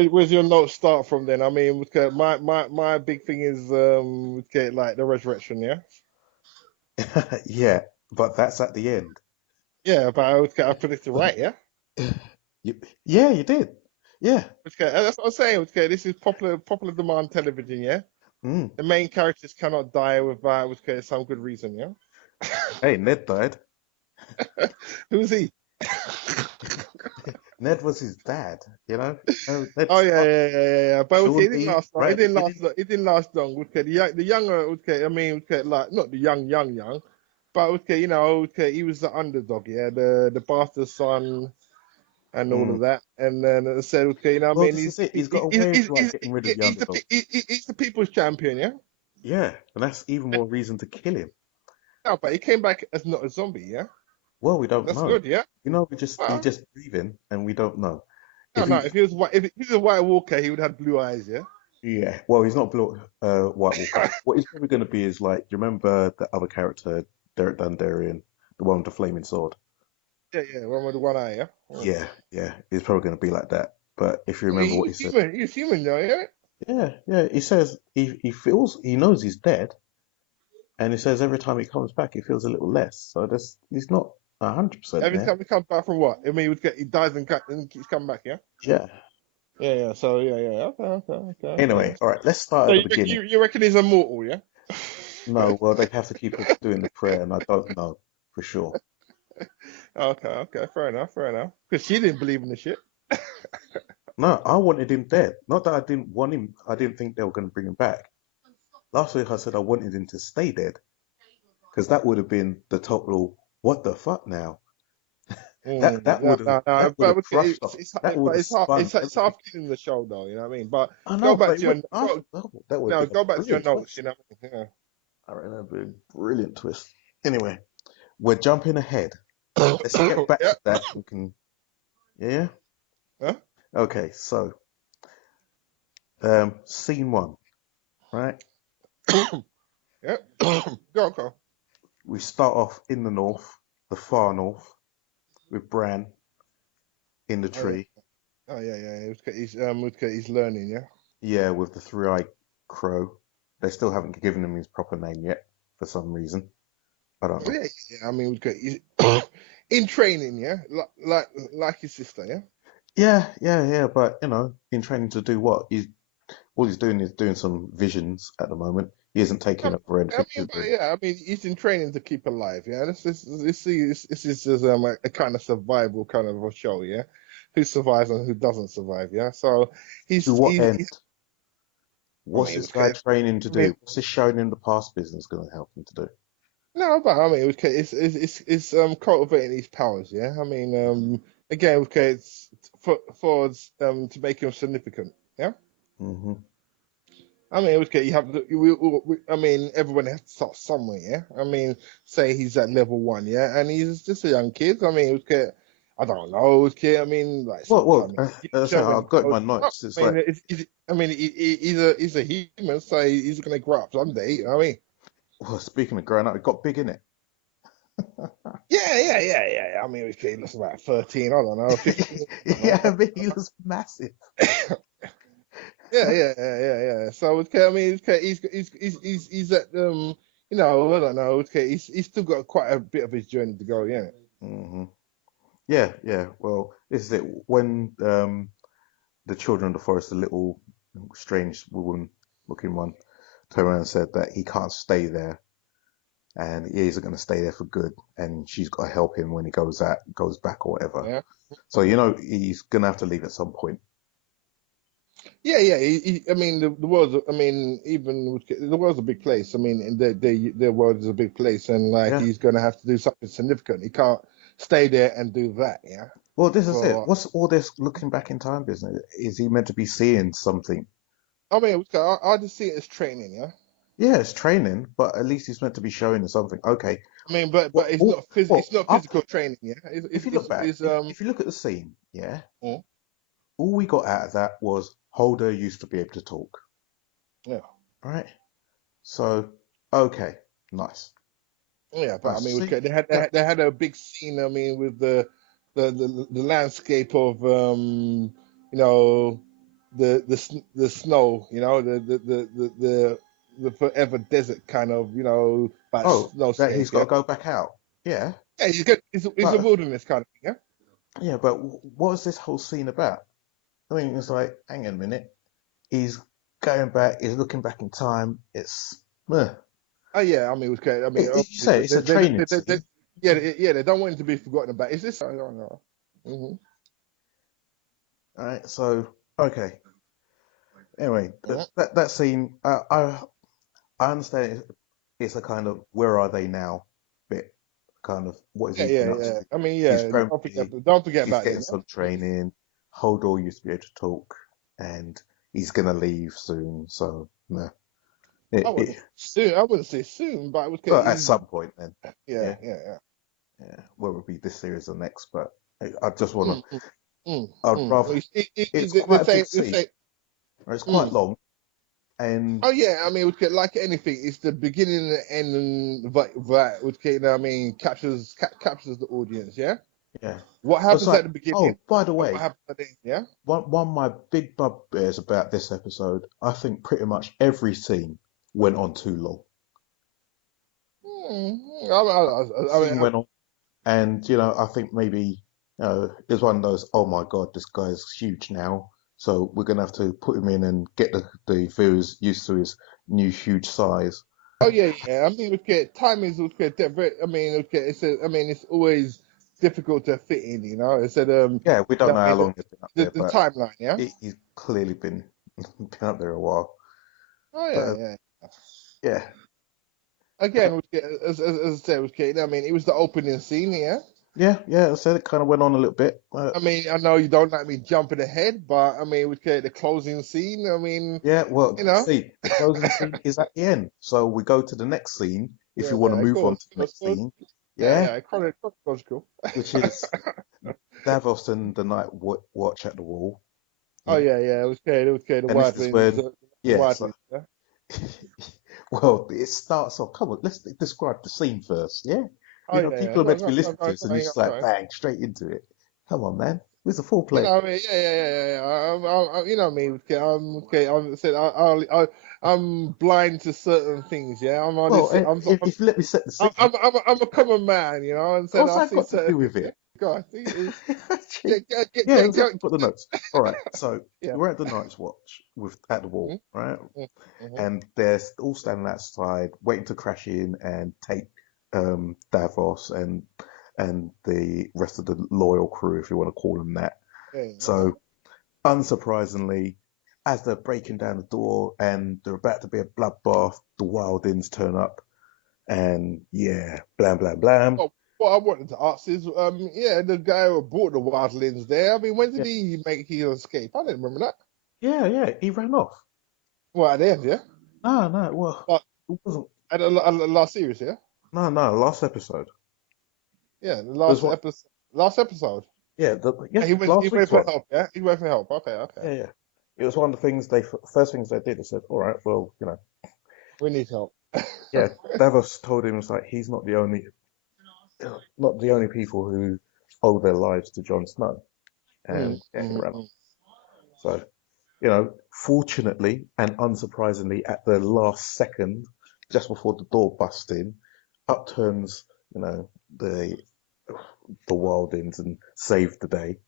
Where's your note start from then? I mean, okay, my big thing is okay, like the resurrection, yeah, Yeah, but that's at the end. yeah. But okay, I predicted right, yeah. You, yeah, you did. Yeah. Okay, that's what I'm saying. Okay, this is popular demand television, yeah. Mm. The main characters cannot die without okay, some good reason, yeah. Hey, Ned died. Who's he? Ned was his dad, you know? Oh Ned's yeah, not yeah, yeah, yeah, yeah. But okay, Sean it didn't B. last long. right It at the didn't last. beginning. It didn't last long. Okay, the younger. Okay, I mean, okay, like not the young, but okay, okay, he was the underdog. Yeah, the bastard son and all Mm. of that. And then I said, okay, I Well, mean, this is it. He's got a way of like getting rid of the underdog. he's the people's champion. Yeah. Yeah, and that's even more reason to kill him. No, but he came back as not a zombie. Yeah. Well, we don't That's know. good. Yeah. You know, we just he's Well, just breathing, and we don't know no, if no. he. If he was white, if he was a White Walker, he would have blue eyes. Yeah. Yeah, well, he's not blue, White Walker. What he's probably going to be is like, you remember the other character, Derek Dundarian, the one with the flaming sword? Yeah, yeah. One with the one eye. Yeah. Mm. Yeah, yeah, he's probably going to be like that. But if you remember what he He's said, human. He's human though. Yeah. yeah, yeah, he says he feels he knows he's dead, and he says every time he comes back, he feels a little less. So this he's not 100% Every there. time he comes back from what? I mean, he dies and keeps coming back. Yeah. Yeah. Yeah, yeah. So yeah, yeah. Okay, okay, okay, okay. Anyway, all right, let's start So at the beginning. you reckon he's immortal? Yeah. No, well, they have to keep doing the prayer, and I don't know for sure. Okay, okay. Fair enough. Fair enough. Because she didn't believe in the shit. No, I wanted him dead. Not that I didn't want him. I didn't think they were going to bring him back. Last week I said I wanted him to stay dead because that would have been the top rule. What the fuck now? That No, would have no, no. that would But have okay, crushed up. That would but have spun it's half everything. killing the show though. You know what I mean? But I go know, back but to it your would. I go, oh, that would have no, been a go back to your brilliant notes. twist. You know. Yeah. I reckon that would be a brilliant twist. Anyway, we're jumping ahead. Let's get back Yeah. to that. We can. Yeah. Huh? Okay. So, scene one. Right. Yeah. Go, go. We start off in the north, the far north, with Bran in the Oh yeah. tree. Oh yeah, yeah. He's learning. Yeah. Yeah, with the three-eyed crow. They still haven't given him his proper name yet for some reason. I don't Oh, know. yeah, yeah. I mean, he's in training. Yeah. Like his sister. Yeah. Yeah, yeah, yeah, but in training to do what? He's all he's doing is doing some visions at the moment. He isn't I taking mean, over anything, is but he? yeah, I mean, he's in training to keep alive. Yeah, this is just, a kind of survival kind of a show. Yeah, who survives and who doesn't survive. Yeah, so To what end? he's I What's mean, this guy training to I mean, do? What's this showing in the past business going to help him to do? no, but I mean, okay, it's cultivating these powers. Yeah, I mean, again, okay, it's for to make him significant. Yeah. Hmm. I mean, okay, you have to, I mean, everyone has to start somewhere, yeah? I mean, say he's at level one, yeah? And he's just a young kid. I mean, okay, I don't know, okay, I mean, like, Well, sometimes you as I say, don't really I've got in know. my notes. It's I mean, like, I mean, he's a human, so he's gonna grow up someday, you know what I mean? well, speaking of growing up, it got big in it. Yeah, yeah, yeah, yeah. I mean, okay, he looks about 13, I don't know, 15, I don't Yeah, I know. mean, he was massive. Yeah, yeah, yeah, yeah, yeah. So okay, I mean, okay, he's at I don't know. Okay, he's still got quite a bit of his journey to go. Yeah. Hmm. Yeah, yeah. Well, this is it. When the children of the forest, the little strange woman-looking one, turned around and said that he can't stay there, and he isn't going to stay there for good, and she's got to help him when he goes back or whatever. Yeah. So he's going to have to leave at some point. Yeah, yeah. I mean, the world's. I mean, the world's a big place. I mean, and the world is a big place, and like Yeah. he's gonna have to do something significant. He can't stay there and do that. Yeah. Well, this is it. For What's all this looking back in time business? Is he meant to be seeing something? I mean, okay, I just see it as training. Yeah. Yeah, it's training, but at least he's meant to be showing us something. Okay. I mean, Well, it's not up physical training. Yeah. if you look back, if you look at the scene, yeah, Mm, all we got out of that was Holder used to be able to talk, yeah. right? So, okay, nice. Yeah, but I I mean, see. Yeah. they had a big scene. I mean, with the landscape of you know the snow, the forever desert kind of, like Oh, snow that scares, he's got yeah. to go back out. Yeah, Yeah, it's a but wilderness kind of thing, yeah. yeah, but what is this whole scene about? I mean, it's like, hang on a minute. He's going back. He's looking back in time. It's uh, Oh yeah, I mean, it was great. I mean, you say it's a training scene. yeah, they don't want it to be forgotten about. Is this? I don't know. Hmm. All right, so okay. Anyway, Hmm. that scene, I understand it's a kind of where are they now bit, kind of what has Yeah, he yeah, been up yeah. to? I mean, He's yeah. grown big, Don't forget he's about getting them. some training. Hodor used to be able to talk, and he's gonna leave soon. So no, I wouldn't soon. I wouldn't say soon, but I would say well, at he's. some point then, Yeah, yeah, yeah, yeah. yeah. Whether it be this series or next, but I just wanna, Mm, mm, mm, I'd mm. rather. It's The quite a big same, the scene. same. Right? It's quite Mm. long, and Oh yeah, I mean, like anything, it's the beginning and the end, and that which I mean captures the audience. Yeah. yeah, What it's happens like, at the beginning oh, by the and what way. happens at the end? Yeah. One of my big bugbears about this episode, I think pretty much every scene went on too long. Hmm. Scene went on, and I think maybe it's one of those. Oh my God, this guy's huge now, so we're gonna have to put him in and get the viewers used to his new huge size. Oh yeah, yeah. I mean, okay, time is okay. I mean, okay. I mean, it's always difficult to fit in. It said, Yeah, we don't know I how mean, long he's been up there, the but timeline. Yeah. he's clearly been been up there a while. Oh But yeah, yeah. yeah, Again, okay, as I said, okay. I mean, it was the opening scene. Yeah. yeah. I said it kind of went on a little bit. I mean, I know you don't like me jumping ahead, but I mean, okay, the closing scene. I mean, Yeah, well, you know. see, the closing scene is at the end. So we go to the next scene if Yeah, you want to yeah. Of move on course, to of the course, next of course. scene. Yeah, Yeah, yeah. Chronological. which is Davos and the Night Watch at the Wall. Oh Yeah, yeah, yeah. It was okay. It was okay. The and this is wildlings, when, the yeah, so, wildlings. Yeah. well, it starts off. Come on, let's describe the scene first. Yeah, Oh yeah, yeah. people are meant to be No, listening to no, this, and you no, just like no. bang straight into it. Come on, man, where's the You foreplay? know, what I mean, yeah, yeah, yeah, yeah, yeah. You know me. Okay, okay. I'm blind to certain things. Yeah, I'm only. Well, if you let me set the scene, I'm a common man. And said what's I that see got to certain do with things. Yeah. it? God, Yeah, let's have a look at the notes. All right, so yeah. we're at the Night's Watch with at the wall, Mm-hmm, right? mm-hmm. And they're all standing outside, waiting to crash in and take Davos and the rest of the loyal crew, if you want to call them that. Yeah, yeah. So, unsurprisingly, as they're breaking down the door and they're about to be a bloodbath, the Wildings turn up, and yeah, blam blam blam. What I wanted to ask is, yeah, the guy who brought the wildlings there. I mean, when Yeah, did he make his escape? I didn't remember that. yeah, he ran off. Well, at the end, yeah. No, well, But it wasn't. at the last series, yeah. No, last episode. Yeah, the It was what? last episode. Yeah, Yeah, yeah, he last went week's for one. help. Yeah, he went for help. Okay, okay. Yeah. It was one of the things first things they did. They said, "All right, well, We need help. yeah." Davos told him it's like he's not the only people who owe their lives to Jon Snow, Mm, and yeah, he mm, ran off. mm. So, fortunately and unsurprisingly, at the last second, just before the door busts in, up turns the the Wildings and saved the day.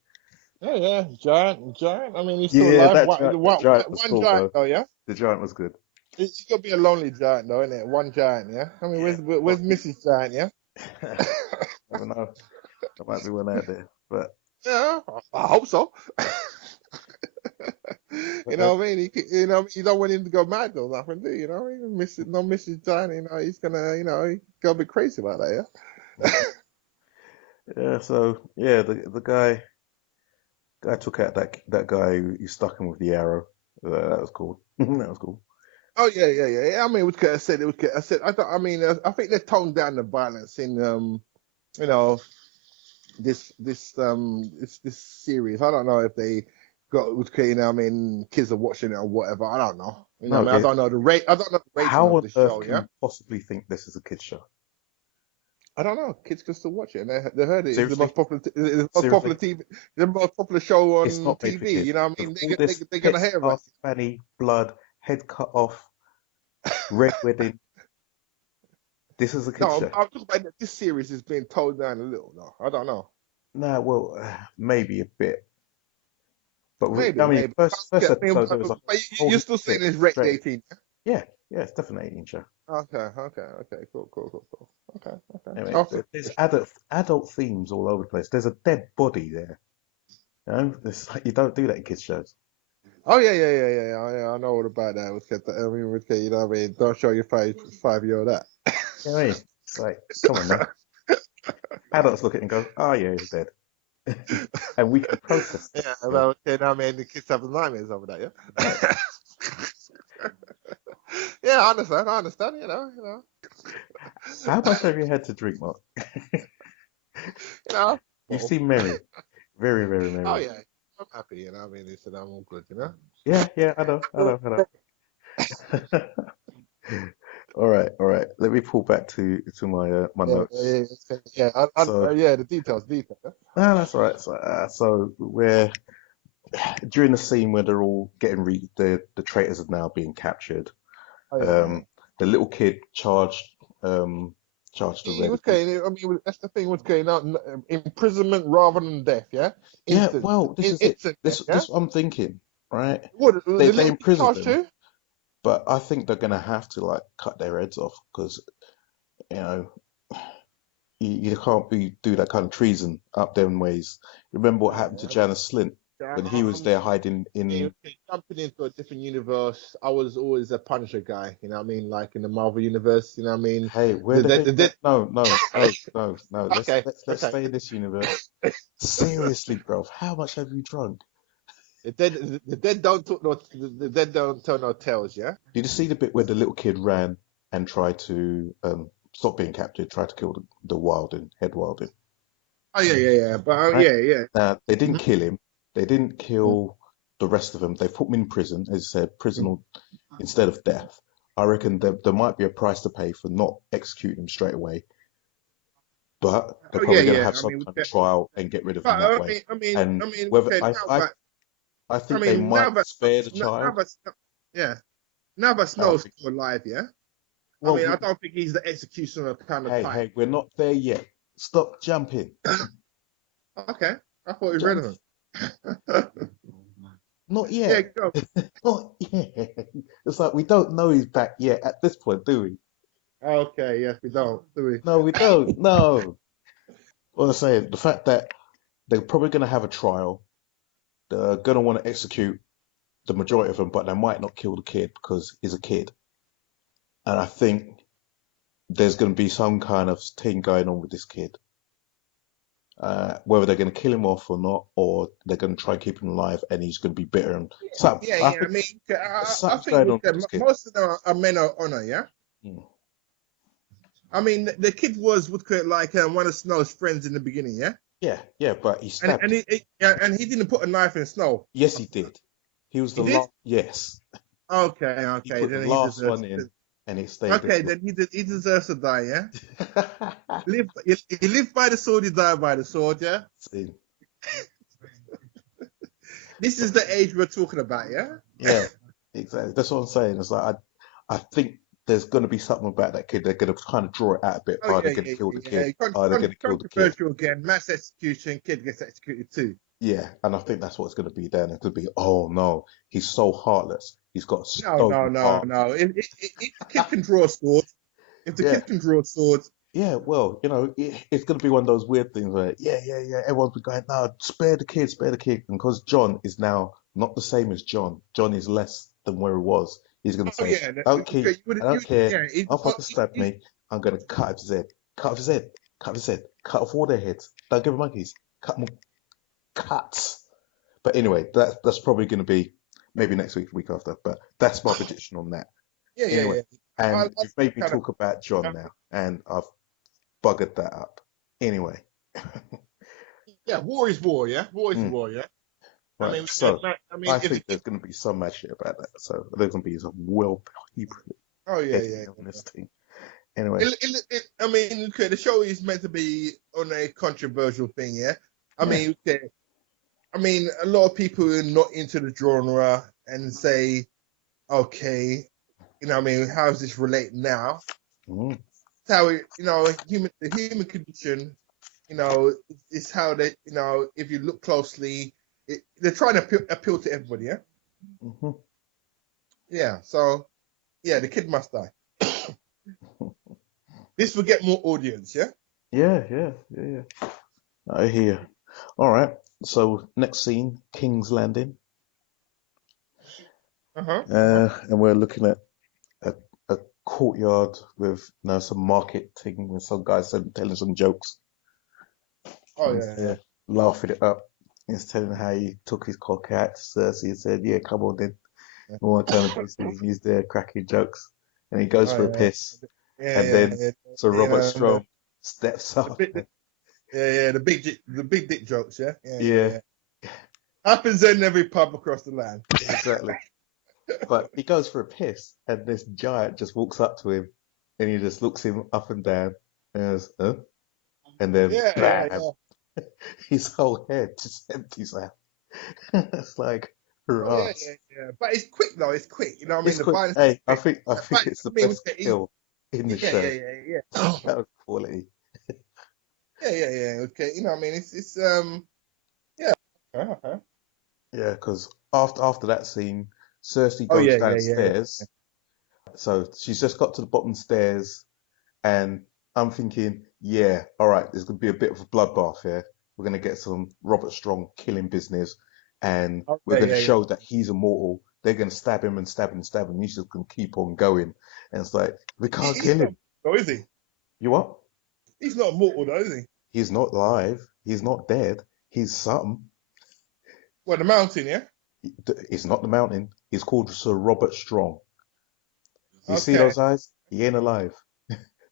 Yeah, yeah, giant. I mean, he's still Yeah, alive. that giant, that giant was One cool giant though. though, yeah. The giant was good. It's gonna be a lonely giant though, isn't it? One giant, yeah. I mean, Yeah. where's Well, Mrs. Giant, yeah? never know. There might be one out there, but Yeah, I hope so. You uh, know what I mean? You don't want him to go mad or nothing, do you? You know what I mean? No Mrs. Giant, he's gonna, he's gonna be crazy about that, yeah. yeah. So yeah, the guy took out that guy who stuck him with the arrow. That was cool. That was cool. Oh yeah, yeah, yeah. I mean, I said, I said, I mean, I think they toned down the violence in, you know, this series. I don't know if they got, I mean, kids are watching it or whatever. I don't know. No, I mean, I don't know the rating how of on the earth show. can Yeah. you possibly think this is a kids show? I don't know. Kids can still watch it, and they heard it. It's the Seriously? most popular, the most Seriously? popular TV, the most popular show It's on not made for TV. You kids. know what I With mean? all this They're gonna tits, hear about ass, fanny, blood, head cut off, red wedding. This is a No, kids show. I'm talking about that this series is being toned down a little. No, I don't know. Nah, well, maybe a bit. But I Maybe, mean, maybe. first Yeah, I mean, episode there was a but whole you're heap still of saying tits it's rated straight. 18. Yeah, yeah, it's definitely an 18 show. Okay. Cool. Okay. Anyway, I'll see there's it. adult themes all over the place. There's a dead body there. You know, it's like, you don't do that in kids shows. Oh yeah. I know all about that. I mean, you know what I mean? Don't show your 5-year-old that. You know what I mean? It's like, come on now. Adults look at it and go, oh yeah, he's dead. And we can process that. Yeah, Yeah. well, okay, now I mean, the kids have nightmares over that, Right. yeah. Yeah, I understand, you know. How much have you had to drink, Mark? You know. You Well, seem merry. Very, very oh merry. yeah, I'm happy, you know. I mean, listen, I'm all good, you know. Yeah, I know. All right. Let me pull back to my notes. So, Yeah, the details. Yeah? that's all right. So we're during the scene where they're all getting the traitors are now being captured. Oh yeah. The little kid charged the He red. was getting, I mean, that's the thing. Was getting out imprisonment rather than death, yeah. Yeah, well, this is it. Instant death, yeah. This what I'm thinking, right? What was They the they little kid imprisoned charged them, too? but I think they're gonna have to like cut their heads off because you know you can't do that kind of treason up them ways. Remember what happened to Yeah, Janice Slint when he was there hiding in. okay, jumping into a different universe, I was always a Punisher guy. You know what I mean? Like in the Marvel universe. You know what I mean? Hey, where the heck? No. Okay, Let's okay. stay in this universe. Seriously, bro, how much have you drunk? The dead don't talk no. The dead don't tell no tales. Yeah. Did you see the bit where the little kid ran and tried to stop being captured, tried to kill the Wilding, head Wilding, Oh yeah. But right? yeah. Now they didn't Mhm. kill him. They didn't Mhm. kill the rest of them. They put him in prison, as I said, Mhm. instead of death. I reckon there might be a price to pay for not executing him straight away, but they're Oh yeah, probably going to yeah. have I some mean, kind of trial and get rid of him but that way. And whether okay. I think they Now might that spare the now child. that yeah, now that And I Snow's think, still alive. Yeah. I well, mean, I don't think he's the executioner kind of type. hey, we're not there yet. Stop jumping. Okay, I thought it was Jump. relevant. Not Yeah, yet. go. Not yet. It's like we don't know he's back yet at this point, do we? Okay, yes, we don't, do we? No, we don't. No. Well, I'm saying the fact that they're probably going to have a trial. They're going to want to execute the majority of them, but they might not kill the kid because he's a kid. And I think there's going to be some kind of thing going on with this kid. Whether they're going to kill him off or not, or they're going to try and keep him alive, and he's going to be bitter. And something. I I think mean, I something's think going on with this kid. most of them are men of honor. Yeah. Mm. I mean, the kid was like one of Snow's friends in the beginning. Yeah. Yeah, but he stabbed him. And he didn't put a knife in Snow. Yes, he did. He was He the did. last. Yes, he Okay. put the Then he last deserves. one in, and it stayed Okay, there. then he deserves to die. Yeah. He lived by the sword. He died by the sword. Yeah. See, This is the age we're talking about. Yeah. yeah, exactly. That's what I'm saying. It's like I think there's going to be something about that kid. They're going to kind of draw it out a bit. Oh Are they yeah, going to kill the yeah. kid? Are they going to kill the kid? Controversial again. Mass execution. Kid gets executed too. Yeah, and I think that's what it's going to be then. It could be, oh no, he's so heartless. He's got a stone heart. No. If the kid can draw a sword, if the Yeah, kid can draw a sword, yeah. Well, it's going to be one of those weird things where, yeah. Everyone's been going, no, spare the kid, spare the kid. And because John is now not the same as John. John is less than where he was. He's going to oh say, yeah, okay, I don't care. yeah. I'll fucking stab me. I'm going to cut off his head. Cut off his head. Cut off his head. Cut off all their heads. Don't give them monkeys. Cut them. Cuts. But anyway, that's probably going to be maybe next week, week after. But that's my prediction on that. Anyway, Yeah. and I you've made me kind of, talk about John now, and I've buggered that up. Anyway, yeah. War is war. Yeah, war is mm, war. Yeah. I right. mean, So I mean, I think there's going to be some mad shit about that. So there's going to be some well people oh heavy on yeah. this thing. Anyway, I mean, okay, the show is meant to be on a controversial thing, yeah. I yeah. mean, okay, I mean, a lot of people who are not into the genre and say, okay, I mean, how does this relate now? Mm, It's how it, the human condition, is how they, if you look closely, they're trying to appeal to everybody, yeah. hmm Yeah. So yeah, the kid must die. This will get more audience, yeah. Yeah, yeah, yeah, yeah. I hear. All right. So next scene, King's Landing, Uh-huh. Uh-huh. and we're looking at a, a courtyard with some marketing with some guys telling some jokes. Oh And yeah, yeah. laughing it up. He's telling how he took his cock out to Cersei and said, "Yeah, come on then." Yeah. We want to turn face and he's there cracking jokes. And he goes Oh for a yeah. piss. Yeah, And yeah, then yeah. so You Robert know, Strong steps the up. big, yeah, yeah, the big dick jokes, yeah, yeah, yeah, Yeah, yeah. Happens in every pub across the land. exactly. But he goes for a piss and this giant just walks up to him and he just looks him up and down and goes, huh? And then Yeah, yeah, bam, yeah. his whole head just empties out. It's like, Oh yeah, hurrah. yeah, yeah. But it's quick though. It's quick. You know what I mean? It's The quick. violence is Hey, I quick. think I But think it's the I mean, best kill in the yeah, yeah, show. yeah, yeah. That was quality. Yeah, yeah, yeah. Okay. You know what I mean? It's yeah. Okay, okay. Yeah, because after that scene, Cersei Oh goes yeah, yeah, yeah, downstairs. So she's just got to the bottom stairs, and I'm thinking, yeah, all right, there's gonna be a bit of a bloodbath here. We're gonna get some Robert Strong killing business, and yeah. we're Okay, gonna yeah, yeah. show that he's immortal. They're gonna stab him and stab him and stab him. He's just gonna keep on going, and it's like we can't He's kill not him. though, is he? You what? He's not mortal though, is he? He's not alive. He's not dead. He's something. Well, the mountain, yeah. It's not the mountain. He's called Sir Robert Strong. You see Okay, those eyes? He ain't alive.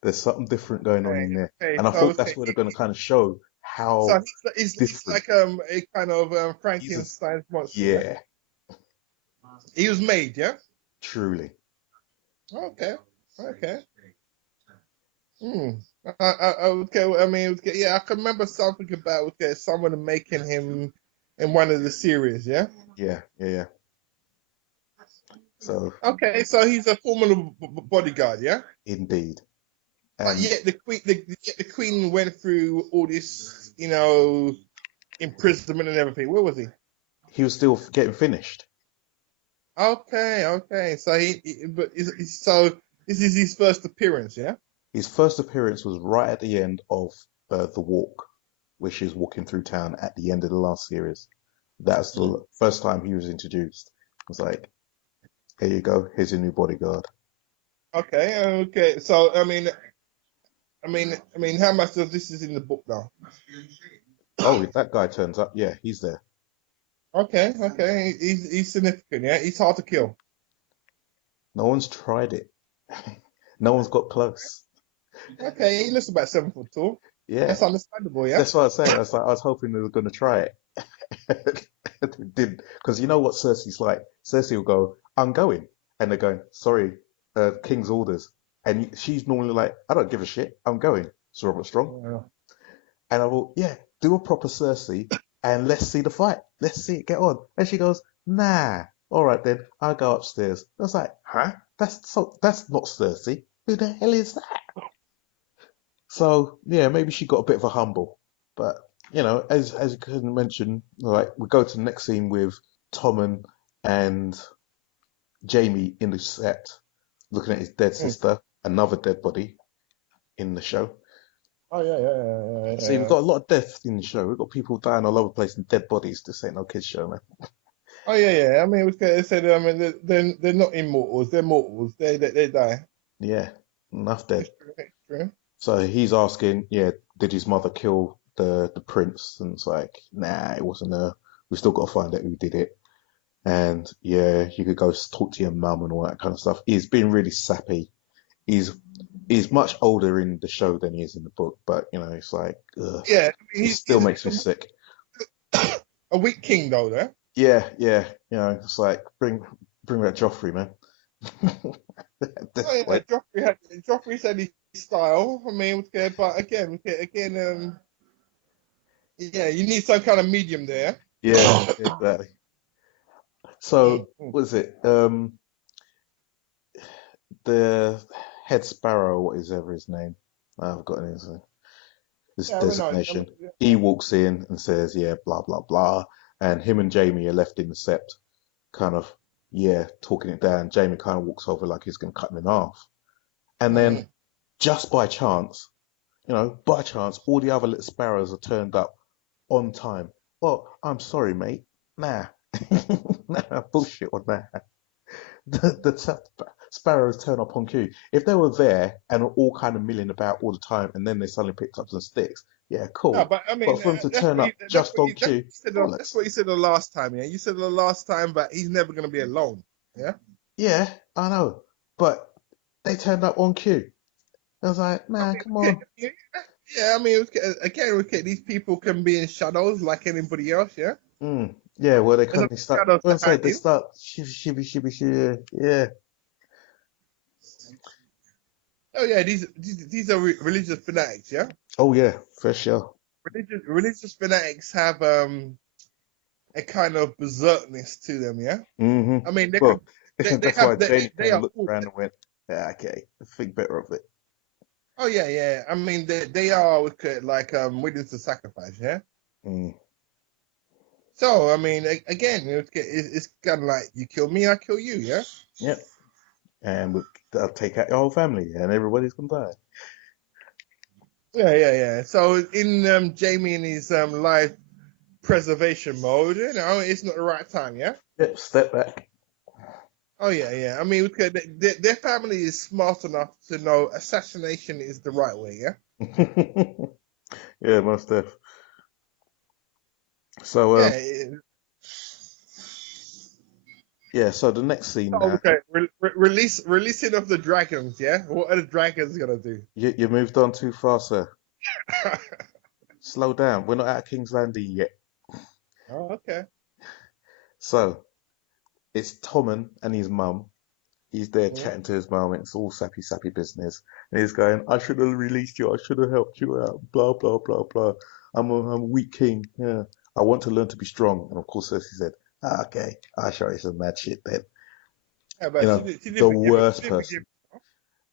There's something different going on okay, in there. okay. And I So, thought that's where they're going to kind of show so how he's different like a kind of he's. Frankenstein's monster, yeah. Yeah, He was made, yeah. truly. Okay, okay. Hmm. Okay. I mean, okay, yeah, I can remember something about someone making him in one of the series, yeah. Yeah, yeah, yeah. So, Okay, so he's a formidable bodyguard, yeah. indeed. But And yet yet the queen went through all this, imprisonment and everything. Where was he? he was still getting finished. Okay, okay. So but so this is his first appearance, yeah. His first appearance was right at the end of The Walk, which is walking through town at the end of the last series. That's the first time he was introduced. It was like, here you go, here's your new bodyguard. Okay, okay. So how much of this is in the book now? Oh, that guy turns up. Yeah, he's there. Okay, okay. He's significant, yeah. He's hard to kill. No one's tried it. No one's got close. Okay, he looks about 7 foot tall. Yeah, That's understandable, yeah. that's what I was saying. I was hoping they were going to try it. They didn't, because you know what Cersei's like. Cersei will go, "I'm going," and they're going, "Sorry, King's orders," and she's normally like, "I don't give a shit. I'm going." Sir Robert Strong, Yeah. and I will, yeah, do a proper Cersei, and let's see the fight. Let's see it get on. And she goes, "Nah, all right then, I'll go upstairs." I was like, "Huh? That's not Cersei. Who the hell is that?" So yeah, maybe she got a bit of a humble, but as you can mention, like we go to the next scene with Tommen and Jamie in the set, looking at his dead Hmm. sister, another dead body in the show. Oh yeah, yeah, yeah, yeah, See, we've yeah. got a lot of death in the show. We've got people dying all over the place and dead bodies. This ain't no kids show, man. Oh yeah, yeah. I mean, they said, they're not immortals. They're mortals. They die. Yeah, enough dead. It's true. It's true. So he's asking, yeah, did his mother kill the prince? And it's like, nah, it wasn't her. We still got to find out who did it. And yeah, you could go talk to your mum and all that kind of stuff. He's been really sappy. He's he's much older in the show than he is in the book, but it's like ugh, Yeah, I mean, it still makes me sick. a weak king though. There. Yeah, yeah, it's like bring back Joffrey, man. At this Oh yeah, point. Joffrey said his style. I mean, okay, but again, yeah, you need some kind of medium there. Yeah, exactly. So, Mm, mm. what is it? The head sparrow, what is ever his name? I've forgotten his Yeah, we know. designation. He Yeah. walks in and says, yeah, blah, blah, blah. And him and Jamie are left in the sept, kind of, yeah, talking it down. Jamie kind of walks over like he's going to cut him in half. And then, Mhm. just by chance, by chance, all the other little sparrows are turned up on time. Well, I'm sorry, mate. Nah. Nah, bullshit on that. The sparrows turn up on cue. If they were there and were all kind of milling about all the time and then they suddenly picked up some sticks, yeah, No, cool. but I But mean, for them to turn up just on that's what cue, you said. That's bollocks. what you said the last time. Yeah, you said the last time, but he's never going to be alone. Yeah. Yeah, I know. But they turned up on cue. I was like, I man, mean, come okay, on. yeah, yeah. I mean, again, okay, these people can be in shadows like anybody else. Yeah, Yeah, well, they there's kind no of start, shadows when I say behind they you. start shibby, yeah. Oh yeah, these are religious fanatics. Yeah, Oh, yeah, for sure. religious fanatics have a kind of berserkness to them. Yeah, I mean, they Well, could they that's have why Jamie they kind of are looked around and went, yeah, okay, think better of it. oh yeah, yeah. I mean, they are like willing to sacrifice. Yeah. Mm, So I mean, again, it's kind of like you kill me, I kill you. Yeah. yep. And I'll take out your whole family and everybody's gonna die. Yeah, yeah, yeah. So in Jamie in his life preservation mode, it's not the right time. Yeah. Yep, step back. Oh yeah, yeah. I mean, okay, their family is smart enough to know assassination is the right way. Yeah. Yeah, most def. So, Yeah. yeah, so the next scene So now, okay, releasing of the dragons. Yeah. What are the dragons gonna do? you moved on too far, sir. Slow down. We're not at King's Landing yet. Oh, okay. So, it's Tommen and his mum. He's there Mhm. chatting to his mum. It's all sappy business. And he's going, I should have released you. I should have helped you out. Blah, blah, blah, blah. I'm a weak king. Yeah. I want to learn to be strong. And of course, as he said, okay, I'll show you some mad shit then. Yeah, You but know, she the didn't forgive it. She worst didn't forgive person. it.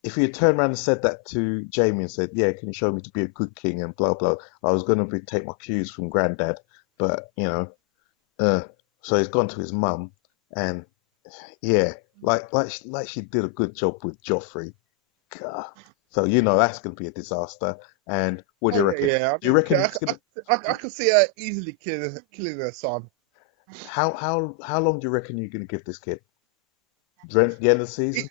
If he had turned around and said that to Jamie and said, yeah, can you show me to be a good king and blah, blah, I was going to take my cues from granddad. But, uh, so he's gone to his mum and yeah, like she did a good job with Joffrey. God. So that's going to be a disaster. And what do Oh you yeah, reckon? yeah. I Do you mean, reckon okay, it's going I to? could see her easily killing her son. How long do you reckon you're going to give this kid? The end of the He, season?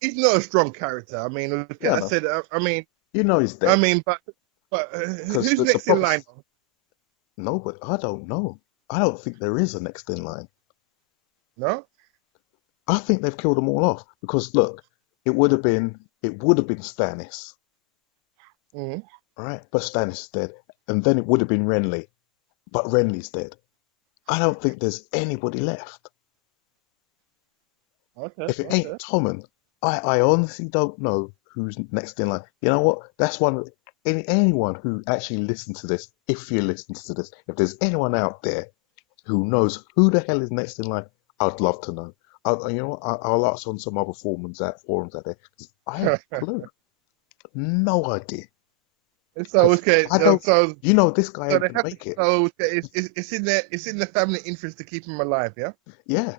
he's not a strong character. I mean, okay, Yeah, I no. said, He's I dead mean, but because who's the next in proper. line? No, but I don't know. I don't think there is a next in line. No. I think they've killed them all off because look, it would have been Stannis, Mm. right? But Stannis is dead, and then it would have been Renly, but Renly's dead. I don't think there's anybody left. Okay. If it Okay. ain't Tommen, I honestly don't know who's next in line. You know what? That's one. Anyone who actually listens to this, if you listen to this, if there's anyone out there who knows who the hell is next in line, I'd love to know. You know what? I'll ask on some other forums out there because I have a clue, no idea. So Because okay. I don't. So This guy so ain't they gonna have. make it. So okay, it's in the family interest to keep him alive. Yeah. Yeah,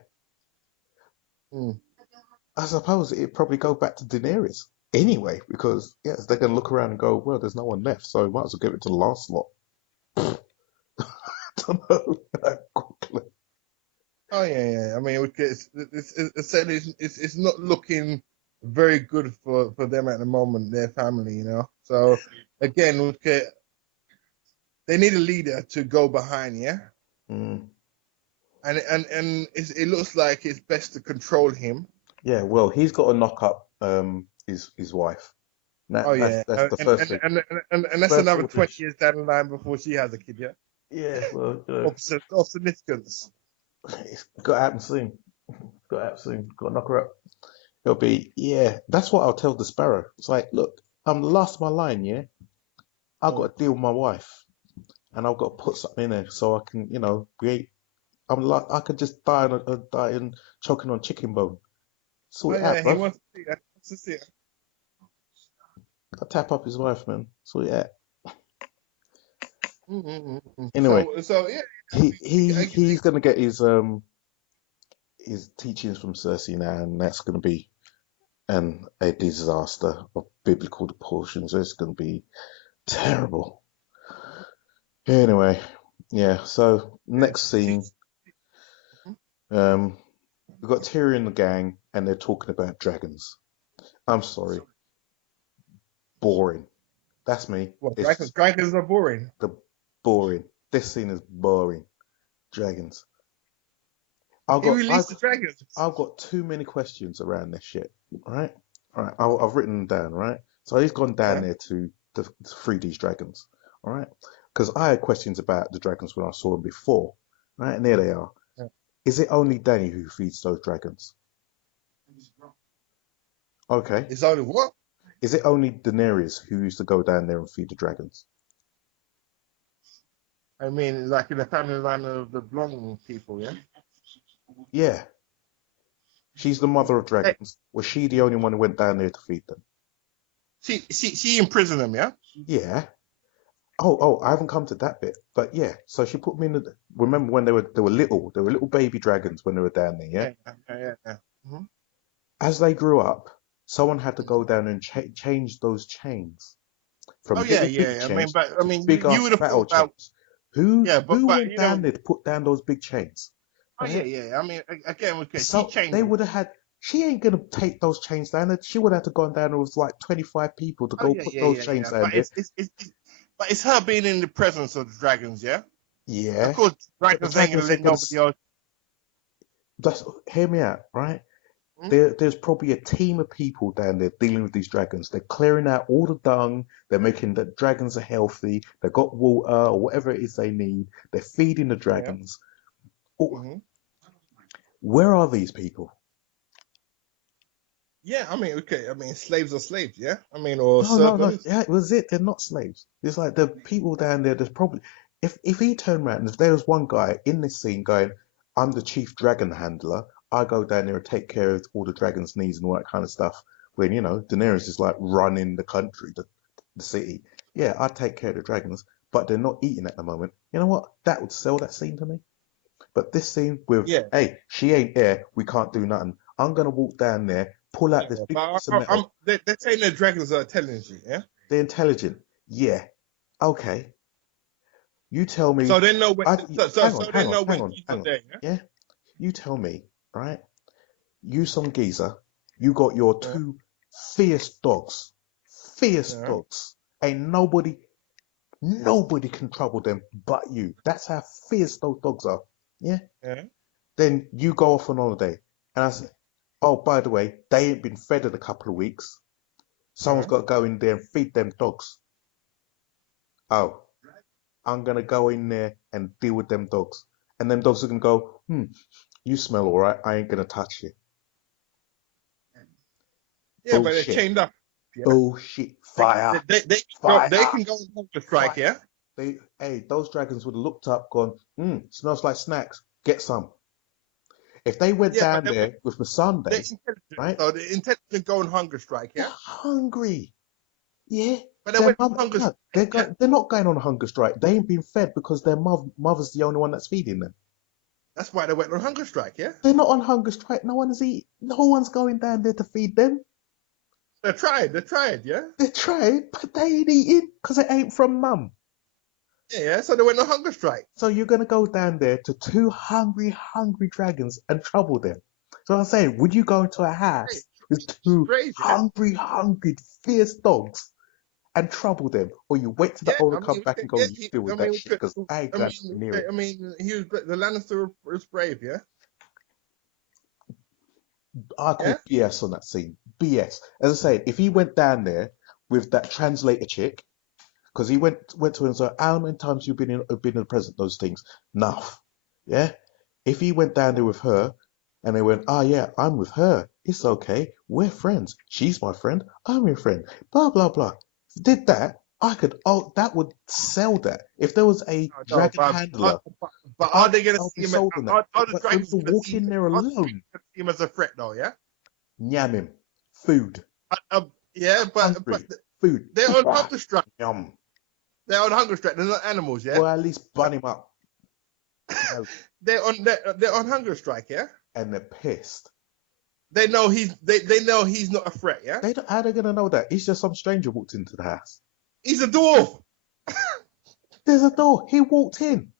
Mm. I suppose it'd probably go back to Daenerys anyway, because yes, they're gonna look around and go, well, there's no one left, so might as well give it to the last lot. I don't know. Oh yeah, yeah. I mean, okay, it's not looking very good for them at the moment. Their family, So again, okay, they need a leader to go behind. Yeah. Mm, It looks like it's best to control him. yeah, well, he's got to knock up his wife. Oh That's yeah, that's the first thing. and that's First another order. 20 years down the line before she has a kid. Yeah, Yeah, well, of significance. it's got to happen soon. Got to happen soon. Got to knock her up. It'll be, yeah, that's what I'll tell the sparrow. It's like, look, I'm the last of my line, yeah? I've Mm. got to deal with my wife and I've got to put something in there so I can, create. I'm like, I could just die and choking on chicken bone. Oh Sort it yeah, out, he bruv. wants to see. He wants to see it. I tap up his wife, man. Sort it out. Anyway, So yeah, he's gonna get his teachings from Cersei now, and that's gonna be a disaster of biblical proportions. It's gonna be terrible. Anyway, yeah. So next see, scene, um, we've got Tyrion and the gang, and they're talking about dragons. I'm sorry, boring. That's me. well, It's dragons are boring. the boring. This scene is boring. Dragons. I've He got I've released the dragons. I've got too many questions around this shit. Right? All right. I've written them down. Right. So he's gone down Yeah, there to free these dragons. All right. Because I had questions about the dragons when I saw them before. Right. And there they are. yeah. Is it only Danny who feeds those dragons? Okay. It's only what? Is it only Daenerys who used to go down there and feed the dragons? I mean, like in the family line of the blonde people, yeah. Yeah. She's the mother of Hey, dragons. Was she the only one who went down there to feed them? she imprisoned them, yeah. Yeah. Oh, I haven't come to that bit, but yeah. So she put me in the. Remember when they were little baby dragons when they were down there, yeah. Yeah. Hmm. As they grew up, someone had to go down and change those chains Oh from yeah, little bitty yeah. I mean, chains but I to mean, big you ass would have fat thought old about chains. Who yeah, who but went down there to put down those big chains, oh yeah, right? yeah. I mean, again, okay, she So changed they them. would have had. She ain't gonna take those chains down. She would have to go down there with like 25 people to Oh go yeah, put yeah, those yeah, chains yeah. down But there. but it's her being in the presence of the dragons, yeah. Of Yeah, course, but the dragons ain't gonna dragons let ain't gonna. nobody else. That's hear me out, right? Hmm? There's probably a team of people down there dealing with these dragons. They're clearing out all the dung. They're making the dragons are healthy. They've got water or whatever it is they need. They're feeding the Yeah. dragons. Oh, Hmm. where are these people? Yeah. I mean, okay. I mean, slaves are slaves, yeah. I mean, or No, no, no. servants. Yeah, it was it. They're not slaves. It's like the people down there. There's probably if he turned around, if there was one guy in this scene going, "I'm the chief dragon handler. I go down there and take care of all the dragons' needs and all that kind of stuff." When Daenerys is like running the country, the city. Yeah, I take care of the dragons, but they're not eating at the moment. You know what? That would sell that scene to me. But this scene with, Yeah. hey, she ain't there. We can't do nothing. I'm gonna walk down there, pull out Yeah. this big But piece of metal. they're saying the dragons are intelligent, yeah. They're intelligent. Yeah. Okay. You tell me. So they know when. Hang So on, they hang on, know hang when on, she's hang not on. there, yeah. Yeah. You tell me, right? You some geezer. You got your Yeah. two fierce dogs. Fierce Yeah. dogs. Ain't nobody can trouble them but you. That's how fierce those dogs are. Yeah. Yeah. Then you go off on holiday, and I say, oh, by the way, they ain't been fed in a couple of weeks. Someone's Yeah. got to go in there and feed them dogs. Oh, I'm gonna go in there and deal with them dogs. And them dogs are gonna go, you smell all right. I ain't gonna touch you. Yeah, but they're Bullshit. chained up. Yeah. Bullshit. Fire. They Fire. can go on hunger strike, Fire. yeah. Hey, those dragons would have looked up, gone, smells like snacks. Get some. If they went Yeah, but down there with the they're Sunday, intelligent. right? So they're intelligent go on hunger strike, They're yeah. hungry. Yeah. But they Their went on mother, hunger no, strike, yeah. they're not going on a hunger strike. They ain't been fed because their mother's the only one that's feeding them. That's why they went on hunger strike, yeah. They're not on hunger strike. No one's going down there to feed them. They tried, yeah. They tried, but they ain't eating because it ain't from mum. Yeah. So they went on hunger strike. So you're gonna go down there to two hungry dragons and trouble them. So I'm saying, would you go into a Hey, house with it's two crazy, yeah. hungry, fierce dogs and trouble them, or you wait till the Yeah, owner I come mean, back and go, yeah. you deal I with that mean, shit because I ain't going near it. I mean, he was the Lannister was brave, yeah, I yeah, call BS on that scene. BS. As I say, if he went down there with that translator chick, because he went to him and said, how many times been in the present those things? Enough. Yeah. If he went down there with her, And they went, "Ah, yeah, I'm with her. It's okay. We're friends. She's my friend. I'm your friend. Blah, blah, blah." Did that, I could, oh, that would sell that. If there was a No, dragon handler, but are they gonna I'll be see him? sold on that. Are the But for him dragons to gonna walk see? in there Are the alone, dragons gonna see him as a threat though? Yeah. yam him, food, Yeah, but hungry, food, they're on bah, hunger strike. yum. They're on hunger strike. They're not animals. Yeah. Or at least bun him up. No, They're on hunger strike. Yeah. and they're pissed. They know he's not a threat. Yeah. They don't, how are they gonna know that? He's just some stranger walked into the house. He's a dwarf. There's a door. He walked in.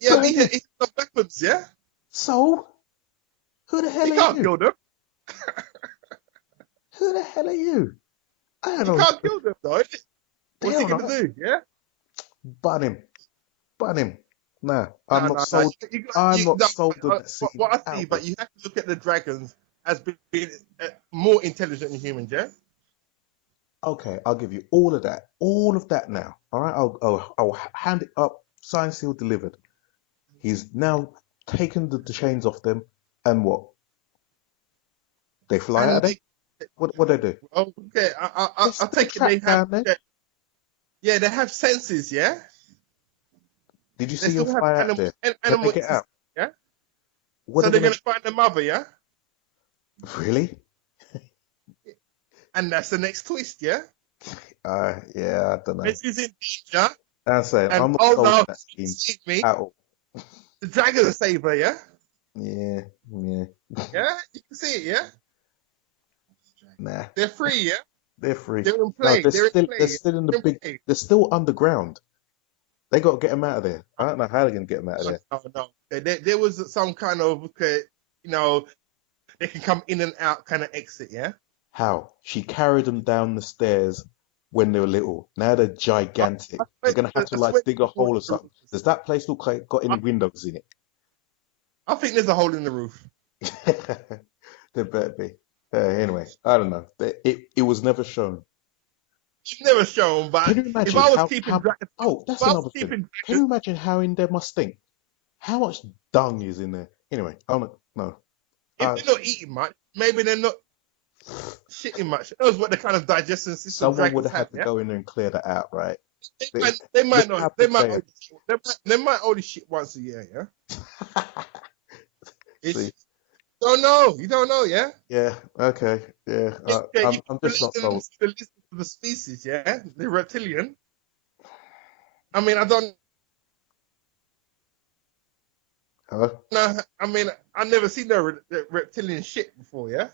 Yeah, but Bang. he's got weapons. Yeah. So, who the hell He are can't you? kill them. Who the hell are you? I don't He know. can't kill them though. What's he Hell gonna no. do? Yeah. Bun him. Bun him. Nah, I'm No, not no, no. sold. I'm not No, sold on that scene what I see, out. but you have to look at the dragons as being more intelligent than humans. Yeah. Okay, I'll give you all of that. All of that now. All right, I'll hand it up, signed, sealed, delivered. He's now taken the chains off them, and what? They fly out And of there? What they do? okay, They I still take it they trapped have. down there. Yeah, they have senses. Yeah. Did you They see him still have fly out there? Can they animal get out? yeah. What So are they're they gonna find the mother, yeah, really? and that's the next twist, yeah. Yeah, I don't know. This is in danger, I'm saying and I'm not oh sold on no, that scene see me, at all. the dragon will save her, yeah, Yeah, yeah, yeah. You can see it, yeah. nah. They're free, yeah. They're free. They're in No, play. They're in they're play. still in the They're in big. play. They're still underground. They got to get them out of there. I don't know how they're gonna get them out of No, there. no, no. There was some kind of okay, you know, they can come in and out kind of exit, yeah. How? She carried them down the stairs when they were little. Now they're gigantic. They're gonna have to I like swear dig a there's hole or a hole something. in the roof. Does that place look like it got any windows in I think there's a hole in the roof. it? There better be. Anyway, I don't know. It was never shown. It's never shown, Can but you if imagine I was how keeping dragons, oh, if that's I was another thing. keeping Can you dragons, imagine how in there must stink? How much dung is in there? Anyway, I'm not, no. if they're not eating much, maybe they're not shitting much. Who knows what the kind of digestion system Someone would dragons have have? had to Yeah, go in there and clear that out, right? They, they they might not. have to say They might only shit once a year. Yeah, it. it's See, don't know. You don't know. Yeah, yeah, okay, yeah. yeah. You I'm can just not sold. the list of the species. Yeah, the reptilian. I mean, I don't Huh? know. I mean, I've never seen the reptilian shit before. Yeah.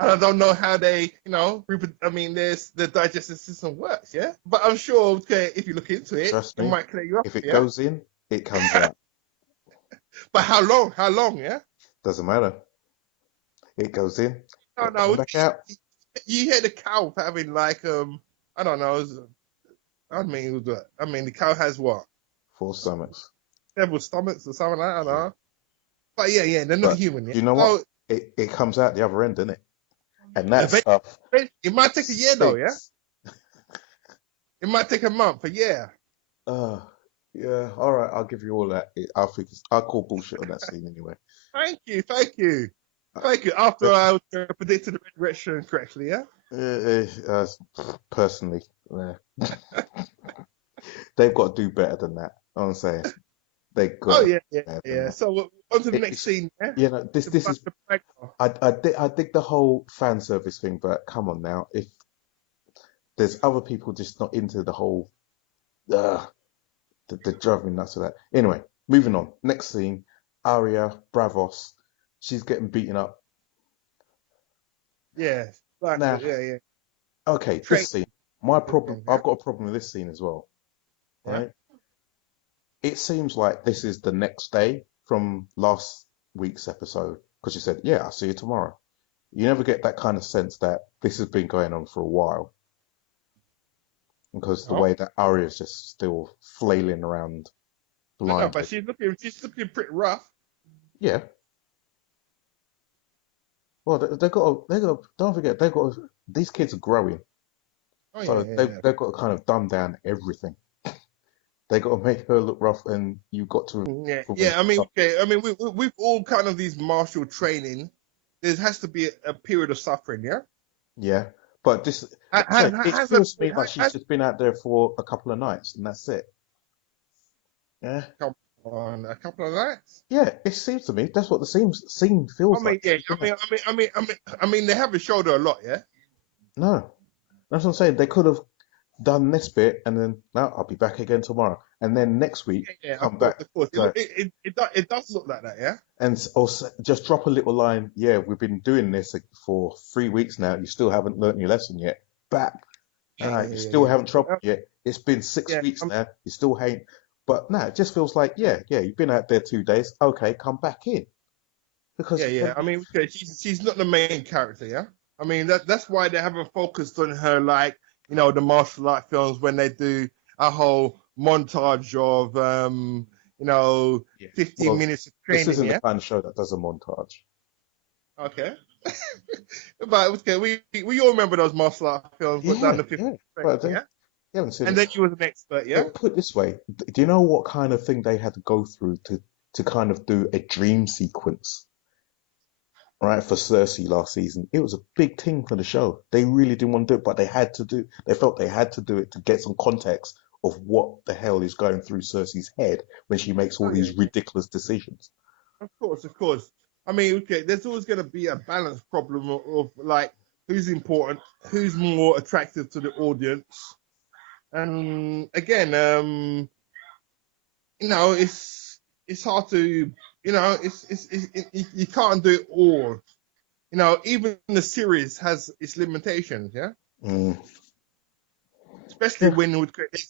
And I don't know how they, I mean, there's the digestive system works, yeah. But I'm sure, okay, if you look into it, Trust it me. might clear you up, If it yeah. goes in, it comes out. But how long? How long, yeah? Doesn't matter. It goes in, No, got to come no. back out. You hear the cow having like, I don't know. I mean, the cow has what? 4 stomachs. Several stomachs or something like that. I don't know. But yeah, they're not But human, do yeah. you know what? So It comes out the other end, doesn't it? And that stuff it might take a year though, yeah. stinks. It might take a month, a year. Uh, yeah, all right, I'll give you all that. I'll call bullshit on that scene anyway. Thank you, thank you, thank you. After But, I predicted the red direction correctly, yeah. personally, yeah. They've got to do better than that. I'm saying they got Oh to do yeah. better than that. So on to the next It's, scene. Yeah. you know, this is I dig the whole fan service thing, but come on now, if there's other people just not into the whole, uh, the drive me nuts with that. Anyway, moving on. Next scene, Arya Bravos, she's getting beaten up. Yeah. Now, Yeah. okay, Train. this scene, my problem, Yeah. I've got a problem with this scene as well, Yeah. right? It seems like this is the next day from last week's episode because she said, "Yeah, I'll see you tomorrow." You never get that kind of sense that this has been going on for a while because the Oh. way that Arya is just still flailing around No, but blindly. she's looking pretty rough. Yeah. Well, don't forget, these kids are growing. Oh So yeah. they've got to kind of dumb down everything. They got to make her look rough, and you got to Yeah, promote yeah. I mean, stuff. okay. I mean, with all kind of these martial training, there has to be a period of suffering. Yeah. Yeah, but this, Ha- so Has it has a feels to me like she's has just been out there for a couple of nights, and that's it. Yeah, come on a couple of nights. yeah. It seems to me that's what the scene I feels like. mean, yeah. She's been I out. mean, they haven't showed her a lot. Yeah. No, that's what I'm saying. They could have done this bit, and then no, I'll be back again tomorrow, and then next week Yeah, yeah. Of come course, back. of course. It's like, It does look like that. Yeah. and also just drop a little line. Yeah, we've been doing this for 3 weeks now. You still haven't learnt your lesson yet. Bap. Yeah, yeah, You yeah, still yeah. haven't troubled yet. It's been six Yeah. weeks now. You still ain't. But no, it just feels like, yeah, yeah, you've been out there 2 days. Okay, come back in. Yeah, Because yeah. when I you, mean, okay, she's not the main character, yeah. I mean that's why they haven't focused on her like the martial art films when they do a whole montage of you know yeah, 15 well, minutes of this training, isn't the yeah. kind of show that does a montage. Okay, but okay, we all remember those martial art films, what done Yeah, the 15 yeah. training, But then yeah. you haven't seen And it. then you was an expert, yeah. But put it this way, do you know what kind of thing they had to go through to kind of do a dream sequence, right, for Cersei last season? It was a big thing for the show. They really didn't want to do it, but they had to do. They felt they had to do it to get some context of what the hell is going through Cersei's head when she makes all Oh yeah, these ridiculous decisions. of course, of course. I mean, okay, there's always going to be a balance problem of like who's important, who's more attractive to the audience. And again, it's hard to, you can't do it all. Even the series has its limitations. Yeah, Mm. especially Yeah. when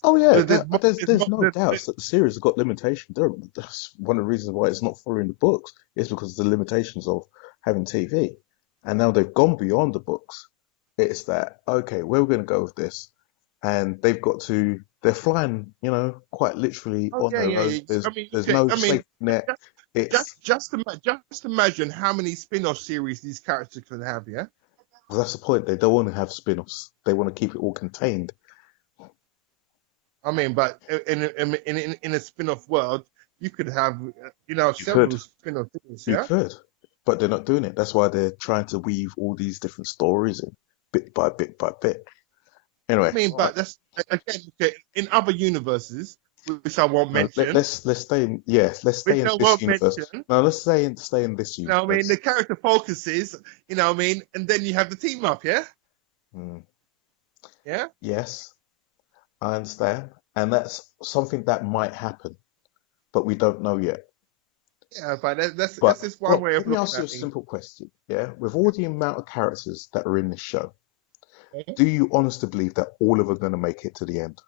Oh yeah, there's there's no doubts that the series has got limitations. That's one of the reasons why it's not following the books. Is because of the limitations of having TV, and now they've gone beyond the books. It's that okay, where we're going to go with this, and they've got to. They're flying, quite literally oh on yeah, their yeah, own. yeah. I mean, There's okay, no I mean, safety net. just It's just imagine how many spin-off series these characters could have. Yeah, that's the point. They don't want to have spin-offs. They want to keep it all contained. I mean, but in a spin-off world, you could have You could. several spin-off series. You Yeah. could, but they're not doing it. That's why they're trying to weave all these different stories in, bit by bit by bit. I Anyway, mean, all right. but that's again okay, in other universes, which I won't No, mention, let's stay in. Yes, let's stay which in I this won't universe. mention. No, let's stay in this I mean, the universe. character focuses, what I mean, and then you have the team up, yeah, Hmm. yeah, Yes, I understand, and that's something that might happen, but we don't know yet. yeah. But that's But just one well, way let of me looking ask you a at things. simple question. Yeah, with all the amount of characters that are in this show, Okay? do you honestly believe that all of them are going to make it to the end?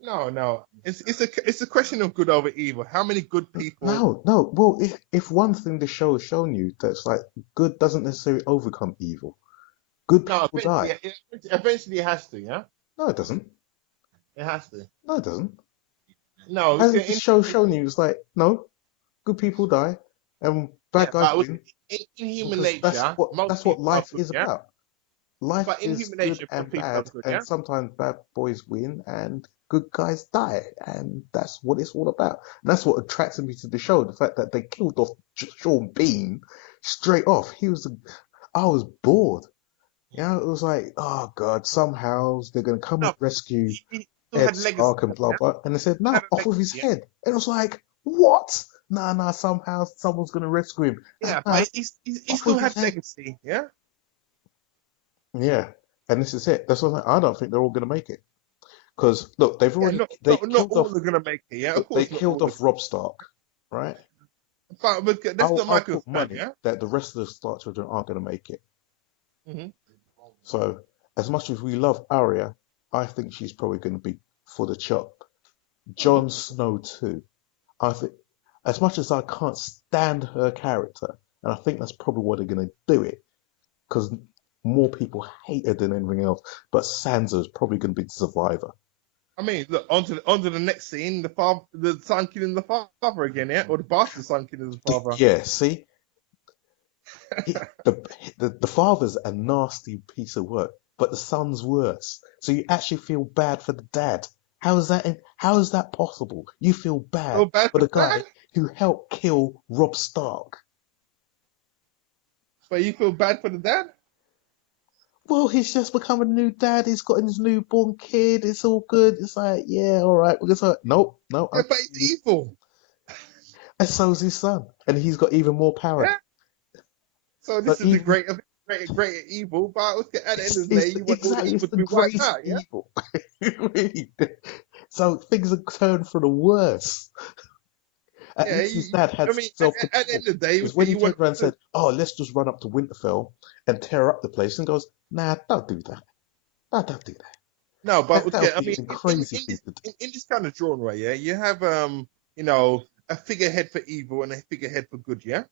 No, no, it's a question of good over evil. How many good people? No, no. Well, if one thing the show has shown you that's like good doesn't necessarily overcome evil. Good No, people die. eventually it has to, yeah, No, it doesn't. it has to. No, it doesn't. No, Hasn't the show shown you? It's like no, good people die and bad yeah, guys but win in human because that's nature, what most that's what people are life good, is yeah. about. Life But in is human good nature, most and people are bad, good, and yeah. sometimes bad boys win and good guys die, and that's what it's all about. And that's what attracted me to the show: the fact that they killed off Sean Bean straight off. I was bored. It was like, oh God, somehow they're gonna come and No, rescue he still Ed had legacy, Stark and blah yeah. blah. And they said, Had no, a off with legacy, his yeah. head. And it was like, what? Nah, nah, somehow someone's gonna rescue him. Yeah, Nah, but he off still with his had head. legacy, yeah. Yeah. And this is it. That's what I don't think they're all gonna make it. Because look, Yeah, they not killed all off are gonna make it, yeah. Of they course, not killed all. off Rob Stark, right? But that's not my I'll put concern, money yeah. that the rest of the Stark children aren't gonna make it. Hmm. So as much as we love Arya, I think she's probably gonna be for the chop. Jon Snow too. I think, as much as I can't stand her character, and I think that's probably what they're going to do it, because more people hate her than anything else. But Sansa's probably going to be the survivor. I mean, look onto the next scene. The son killing the father again, yeah, or the bastard son killing the father. Yeah, see, he, the father's a nasty piece of work. but the son's worse. So you actually feel bad for the dad. How is that possible? You feel bad So bad for for the the dad, guy who helped kill Robb Stark. but you feel bad for the dad. Well, he's just become a new dad. He's got his newborn kid. It's all good. It's like, yeah, all right. We're gonna nope, no, Yeah, I'm but killing it's you. evil. And so's his son, and he's got even more power. Yeah. So So this is the even greater evil. But at the end of the day, it's you want all the exactly it's evil to the be wiped greater out. Yeah. evil. Really. So things are turned for the worse. At Yeah. least his dad had I some mean, at the self-control. end of the day, Because when he you want turned around and all the. said, "Oh, let's just run up to Winterfell and tear up the place," and goes, "Nah, don't do that. No, don't do that. No, but That okay. would I be mean, a crazy thing to do." in this kind of genre, yeah, you have a figurehead for evil and a figurehead for good. Yeah.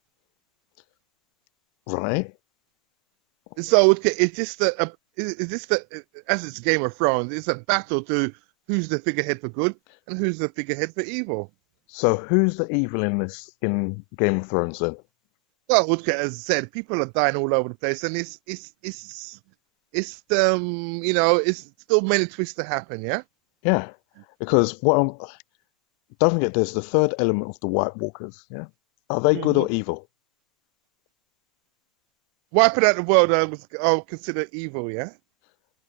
Right? So okay, is this the as it's Game of Thrones? It's a battle to who's the figurehead for good and who's the figurehead for evil. So who's the evil in this in Game of Thrones then? Well, okay, as I said, people are dying all over the place, and it's it's still many twists to happen. Yeah. Yeah, because don't forget, there's the third element of the White Walkers. Yeah, are they good Mm-hmm. or evil? Wiping out the world, I would consider evil. Yeah.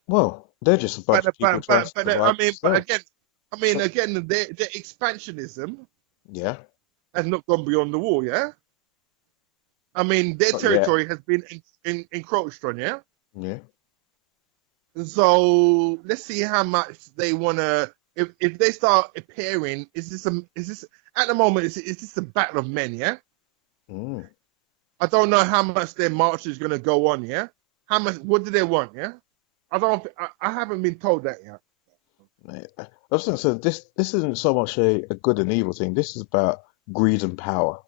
Well, they're just a bunch of people trying to I survive mean, but themselves. So again, the expansionism yeah, has not gone beyond the wall. Yeah. I mean, their not yet. territory has been encroached on. Yeah. Yeah. So let's see how much they want to. If they start appearing, is this at the moment? Is this a battle of men? Yeah. Mm. I don't know how much their march is going to go on. Yeah. How much? What do they want? Yeah. I don't. I haven't been told that yet. I was going to say this isn't so much a good and evil thing. This is about greed and power,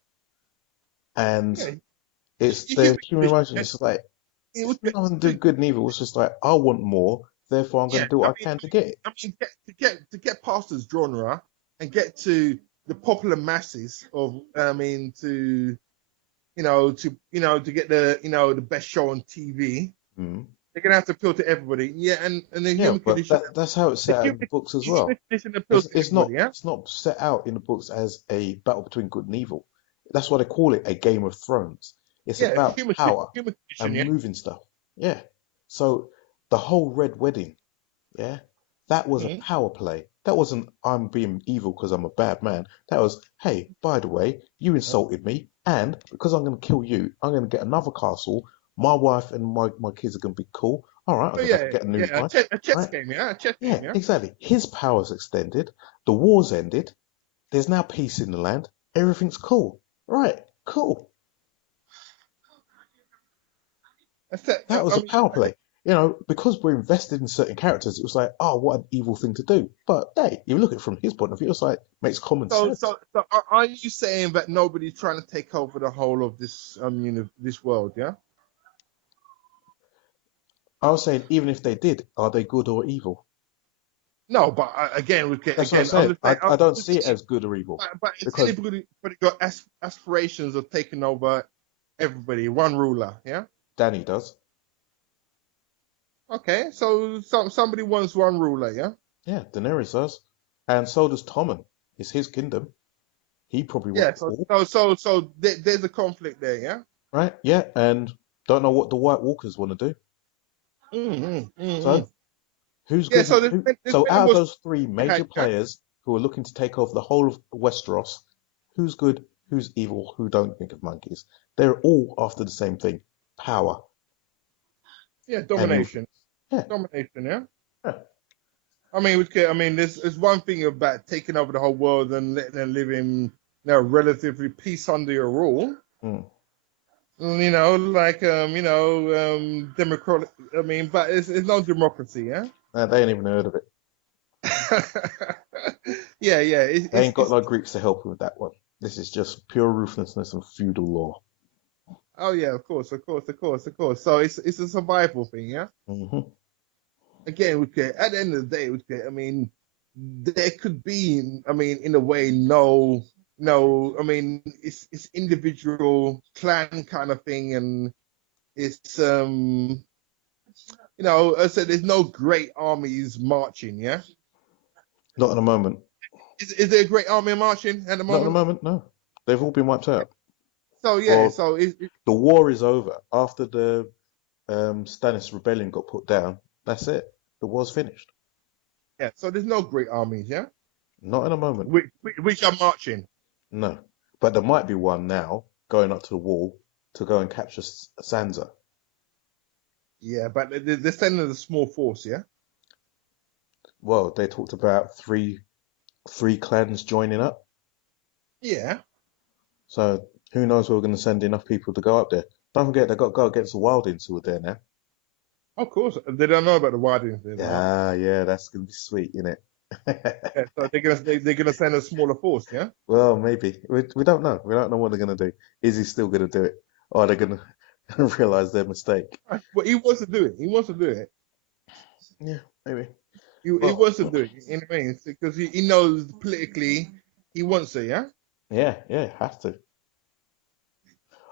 and Yeah. it's The the human human condition. emotion. It's like It it's was, nothing to do with good and evil. It's just like I want more, therefore I'm going yeah. to do what I can to get it. I mean, to get past this genre and get to the popular masses of. I mean, to get the best show on TV. Mm. They're gonna have to appeal to everybody. Yeah, and the Yeah, human but condition, that's how it's the set out in human, the books as the human well. condition appeals It's to it's everybody. not Yeah, it's not set out in the books as a battle between good and evil. That's why they call it a Game of Thrones. It's yeah, about power human condition. and Yeah. moving stuff. Yeah. So the whole Red Wedding, yeah, that was a Mhm. power play. That wasn't I'm being evil because I'm a bad man. That was, hey, by the way, you insulted me, and because I'm going to kill you, I'm going to get another castle. My wife and my kids are going to be cool. All right, I So don't have to yeah, get a new yeah, wife. a chess Right? game. Yeah, a chess Yeah, game. Yeah. exactly. His power's extended. The war's ended. There's now peace in the land. Everything's cool. Right, cool. That's it. That was I a mean, power play. Because we're invested in certain characters, it was like, oh, what an evil thing to do. But hey, you look at it from his point of view, it's like makes common sense. are you saying that nobody's trying to take over the whole of this this world? Yeah. I was saying, even if they did, are they good or evil? No, but again, That's what I I'm said. just saying, I don't see it as good or evil but is because anybody got aspirations of taking over everybody, one ruler? Yeah. Danny does. Okay, so somebody wants one ruler, yeah? Yeah, Daenerys does. And so does Tommen. It's his kingdom. He probably Yeah, wants it all. there's a conflict there, yeah? Right? Yeah, and don't know what the White Walkers want to do. Mm-hmm, mm-hmm. So who's Yeah, good? so there's So many out of more those three major had, yeah? players who are looking to take over the whole of Westeros, who's good, who's evil, who don't think of monkeys? They're all after the same thing: power Yeah, and movement. domination. Yeah, Domination, yeah? yeah, I mean, there's one thing about taking over the whole world and letting them live in, relatively peace under your rule. mm. Like democratic. I mean, but it's no democracy, yeah. They ain't even heard of it. Yeah, yeah. They ain't got no Greeks to help with that one. This is just pure ruthlessness and feudal law. Oh yeah, of course, of course, of course, of course. So it's a survival thing, yeah. Hmm. Again, okay. At the end of the day, okay. I mean, there could be, I mean, in a way, no. I mean, it's individual clan kind of thing, and it's I said there's no great armies marching. Yeah, Not at the moment. is there a great army marching at the Not at the moment? moment. No, they've all been wiped out. So yeah, Well, so the war is over after the Stannis rebellion got put down. That's it. The war's finished. yeah, so there's no great armies. Yeah, Not at the moment. which are marching. No, but there might be one now going up to the wall to go and capture Sansa. Yeah, but they're sending a small force. Yeah. Well, they talked about three clans joining up. Yeah, So who knows? We're going to send enough people to go up there. Don't forget they got to go against the Wildings who are there now. of course. They don't know about the Wardens there now. Ah, yeah, that's going to be sweet, isn't Yeah, it? so they're gonna send a smaller force. Yeah. Well, maybe. We don't know. We don't know what they're going to do. Is he still going to do it? Or are they going to realize their mistake? Well, he wants to do it. He wants to do it. Yeah, maybe. He Well, wants to do it. You know what I mean? Because he knows politically he wants to. Yeah. yeah, has to.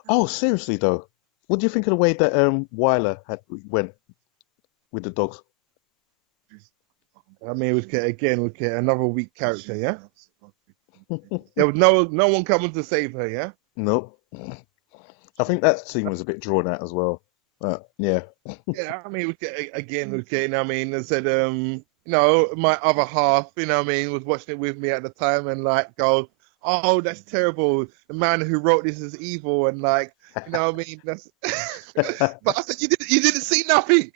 Oh, seriously though, what do you think of the way that Weiler had went with the dogs? I mean, another weak character. Yeah. There was no one coming to save her. Yeah. Nope. I think that scene was a bit drawn out as well. Yeah. Yeah. I mean, I mean, I said, my other half, I mean, was watching it with me at the time and like go, oh, that's terrible. The man who wrote this is evil and like, what I mean, that's. But I said, you didn't see nothing.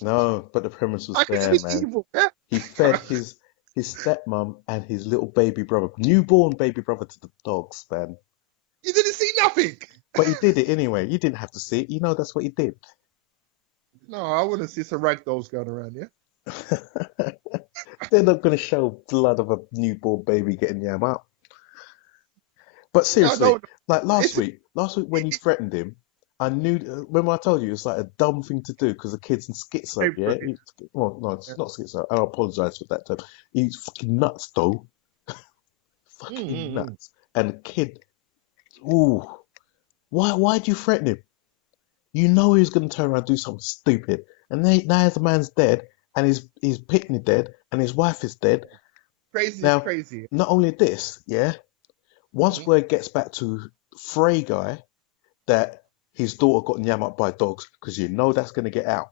No, but the premise was I could there, be man. evil. Yeah. He fed his stepmom and his little baby brother, newborn baby brother, to the dogs, man. You didn't see nothing. But he did it anyway. You didn't have to see it. You know that's what he did. No, I want to see some ragdolls going around. Yeah. They're not going to show blood of a newborn baby getting yam up. But No, seriously, no. like It's last week when he threatened him, I knew. Remember I told you it's like a dumb thing to do because the kid's in schizo. Yeah. Well, no, yeah. it's not schizo. I apologize for that term. He's fucking nuts though. Fucking Mm-hmm. nuts. And the kid, ooh, why do you threaten him? You know he's going to turn around and do something stupid. And now the man's dead, and his pitney dead, and his wife is dead. Crazy is Now, crazy. not only this, yeah. Once Mm-hmm. word gets back to Frey guy that his daughter got nyam up by dogs, because you know that's going to get out,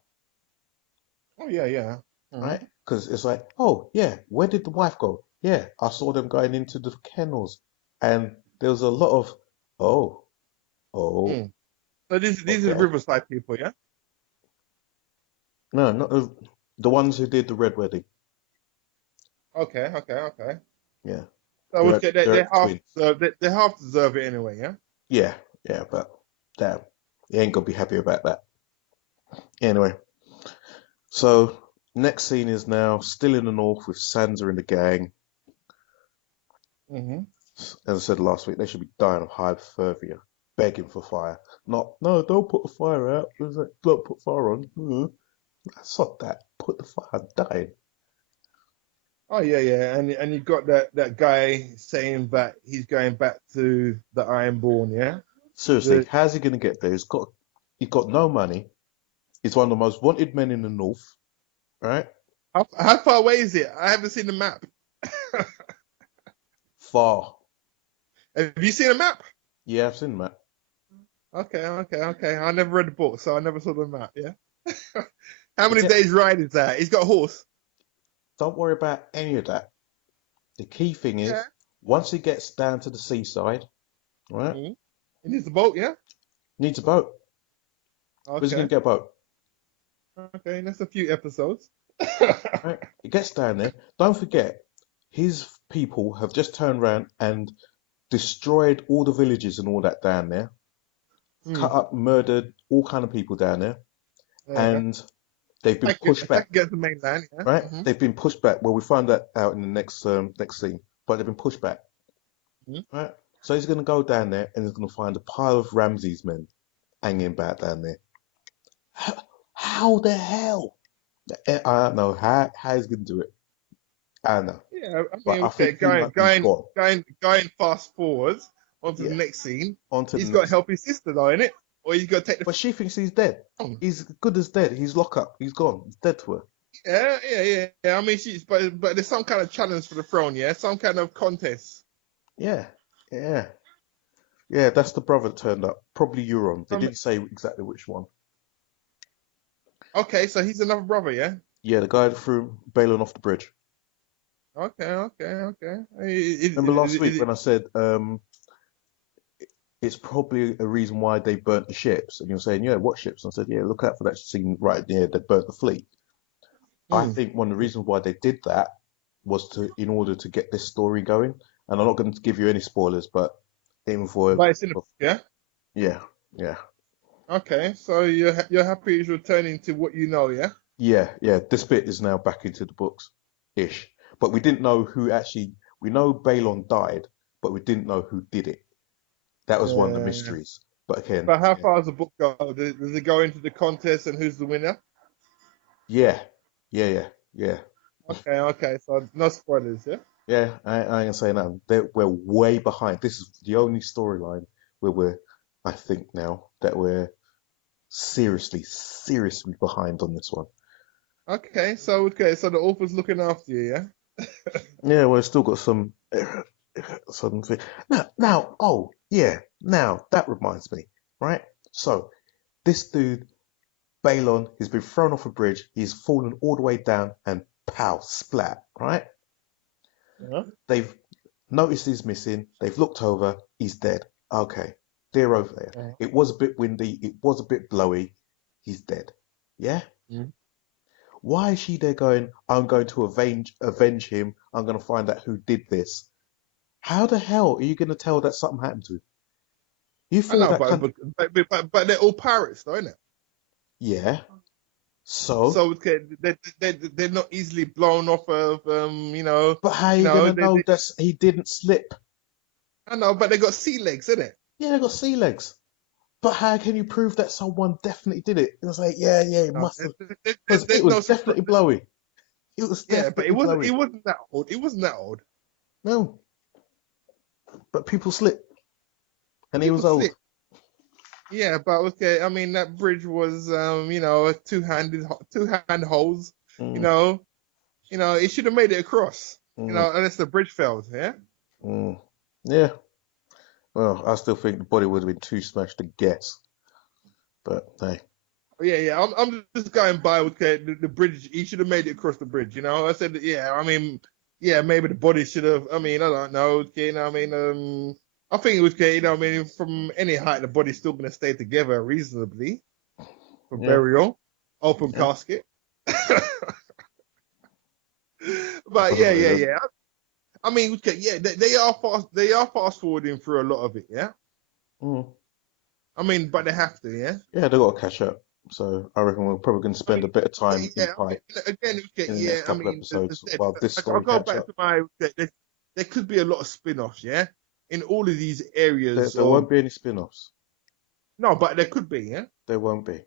Oh yeah, yeah. right? Mm-hmm. Because it's like, oh yeah, where did the wife go? Yeah, I saw them going into the kennels, and there was a lot of, oh, oh, Mm. So these are okay. Riverside people, yeah. No, not the ones who did the red wedding. Okay, okay, okay. Yeah, So we'll get they're they the half twins. they half deserve it anyway, yeah. Yeah, yeah, but damn, you ain't gonna be happy about that. Anyway, so next scene is now still in the north with Sansa and the gang. Mm-hmm. As I said last week, they should be dying of hypothermia, begging for fire. Not, no, don't put the fire out. It's like, don't put fire on. Sod that. Put the fire, dying. Oh yeah, yeah, and you got that guy saying that he's going back to the Ironborn, yeah. Seriously, The how's he gonna get there? He's got no money. He's one of the most wanted men in the north, right? how far away is it? I haven't seen the map. Far. Have you seen a map? Yeah, I've seen that. Okay, okay, okay. I never read the book, so I never saw the map. Yeah. How many Forget. days ride is that? He's got a horse. Don't worry about any of that. The key thing Yeah. is, once he gets down to the seaside, right, Mm-hmm. He needs a boat, yeah. needs a boat. Where's he going Okay. to get a boat? Okay, that's a few episodes. Right? He gets down there. Don't forget, his people have just turned around and destroyed all the villages and all that down there, cut Hmm. up, murdered all kind of people down there, Yeah. and they've been pushed Attack back. against the mainland, yeah. Right? Mm-hmm. They've been pushed back. Well, we find that out in the next scene, but they've been pushed back. Mm-hmm. Right? So he's going to go down there and he's going to find a pile of Ramsay's men hanging about down there. How the hell? I don't know how he's going to do it. I don't know. Yeah, I But mean, I okay, think he might be gone. going fast forwards onto the Yeah. next scene. On to the He's got to next. help his sister, though, innit? or he's gonna take the But she thinks he's dead. throne. He's good as dead. He's locked up. He's gone. He's dead to her. Yeah, yeah, yeah, yeah. I mean, she's but there's some kind of challenge for the throne, yeah, some kind of contest. Yeah, yeah, yeah. That's the brother that turned up. Probably Euron. They Um, didn't say exactly which one. okay, so he's another brother, yeah. Yeah, the guy that threw Balon off the bridge. Okay, okay, okay. Remember last week when I said it's probably a reason why they burnt the ships, and you're saying, yeah, what ships? And I said, yeah, look out for that scene right there. They burnt the fleet. I mm. think one of the reasons why they did that was in order to get this story going. And I'm not going to give you any spoilers, but even for But it's in the yeah. yeah, yeah, Okay, so you're happy he's returning to what you know, yeah. yeah, yeah. This bit is now back into the books, ish. But we didn't know who actually. We know Balon died, but we didn't know who did it. That was one of the Uh, mysteries. But again, but how yeah, far does the book go? Does it go into the contest and who's the winner? yeah, yeah, yeah, yeah. Okay, okay, so no spoilers, yeah. Yeah, I ain't gonna say nothing. We're way behind. This is the only storyline where I think now that we're seriously, seriously behind on this one. Okay, so the author's looking after you, yeah. Yeah, we've still got some thing. Now, oh yeah, now that reminds me, right? So this dude, Balon, he's been thrown off a bridge. He's fallen all the way down, and pow, splat, right? Yeah. They've noticed he's missing. They've looked over. He's dead. Okay, they're over there. Uh-huh. It was a bit windy. It was a bit blowy. He's dead. Yeah. Mm. Why is she there going, I'm going to avenge him. I'm going to find out who did this. How the hell are you going to tell that something happened to him? You I thought know, that but, country. but but they're all pirates, though, isn't it? Yeah. So, So okay, they're not easily blown off of but how are you you going know to know that he didn't slip? I know, but they got sea legs, isn't it? Yeah, they got sea legs. But how can you prove that someone definitely did it? It was like, yeah, yeah, it No, must have. Because it there's was no definitely surprise. blowy. It was Yeah, but definitely blowy. it wasn't that old. It wasn't that old. No, but people slip. And he People was old. slip. Yeah, but okay. I mean, that bridge was a two hand holes. You Mm, know, it should have made it across. mm, Unless the bridge failed. Yeah. mm. Yeah. Well, I still think the body would have been too smashed to guess. But hey. Yeah, yeah. I'm just going by with the bridge. He should have made it across the bridge. I said, yeah. I mean, yeah, maybe the body should have. I mean, I don't know. Okay, I mean, I think it was okay. I mean, from any height, the body's still gonna stay together reasonably for Yeah. burial, open Yeah. casket. But yeah, yeah, Unreal. yeah. I mean, okay, yeah, they are fast. They are fast forwarding through a lot of it. Yeah. Mm. I mean, but they have to. Yeah. Yeah, they got to catch up. So I reckon we're probably going to I spend mean, a bit of yeah, time in yeah. I Pi mean, again, okay, in the yeah. next I couple of mean, as I episodes said, while this I'll story go catch back up. to my. There could be a lot of spin-offs, yeah, in all of these There, areas there of. won't be any spin-offs. No, but there could be, yeah. There won't be.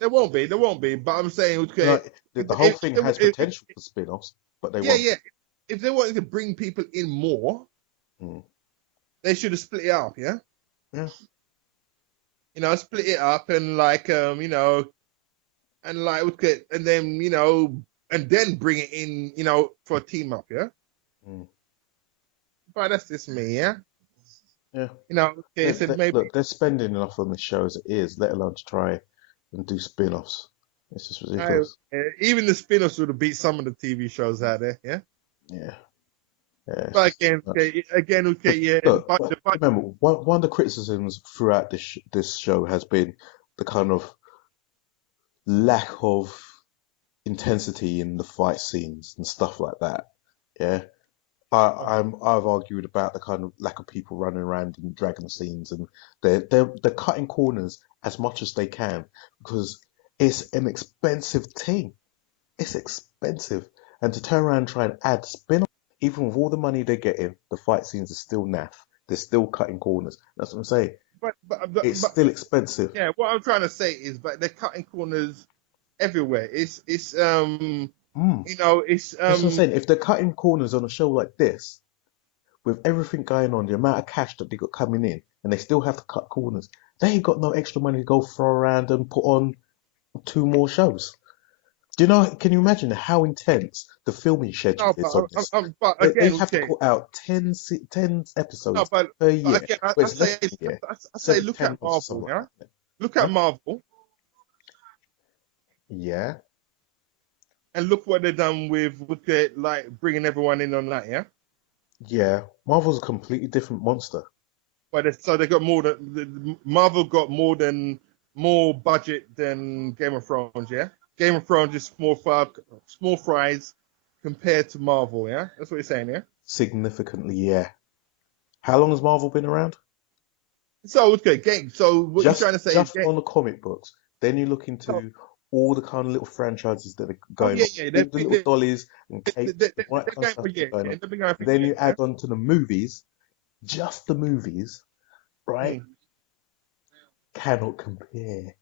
There won't be. There won't be. But I'm saying, No, okay, the whole thing has if potential for spin-offs, but they yeah, won't. yeah, if they wanted to bring people in more, Mm. they should have split it up, yeah. Yeah. Split it up and like and like okay, and then and then bring it in, for a team up, yeah. Mm. But that's just me, yeah. Yeah. Okay, so maybe Look, they're spending enough on the show as it is, let alone to try and do spin-offs. It's just I, ridiculous. even the spin-offs would have beat some of the TV shows out there, yeah. Yeah. Yeah, it's But just too much. again, okay, yeah. Look, The remember, one of the criticisms throughout this show has been the kind of lack of intensity in the fight scenes and stuff like that. Yeah. I've argued about the kind of lack of people running around in dragon scenes, and they're cutting corners as much as they can because it's an expensive thing. It's expensive, and to turn around and try and add spin, even with all the money they're getting, the fight scenes are still naff. They're still cutting corners. That's what I'm saying. It's but still expensive. yeah, what I'm trying to say is, but they're cutting corners everywhere. Mm. It's That's what I'm saying. If they're cutting corners on a show like this, with everything going on, the amount of cash that they got coming in, and they still have to cut corners, They ain't got no extra money to go throw around and put on 2 more shows. Do you know? Can you imagine how intense the filming schedule No, is on this? but They again, have to okay. put out 10 No, episodes per but year. again, Well, I it's less say, than a year, I say, seven, look 10 at months or Marvel, something like yeah. that. Look at Huh? Marvel Yeah, and look what they've done with the, like bringing everyone in on that, yeah. yeah. Marvel's a completely different monster. But so they got more than Marvel got more budget than Game of Thrones, yeah. Game of Thrones is small fries compared to Marvel, yeah. That's what you're saying, yeah. Significantly, yeah. How long has Marvel been around? So okay, game. So what you're trying to say is Just on the comic books. Then you look so, into all the kind of little franchises that are oh going yeah, on, yeah. all the little dollies and capes, and all that They're kind of going stuff for that's years, going yeah. on. They've been going for And then years, you yeah. add on to the movies, just the movies, right? Hmm. Cannot compare.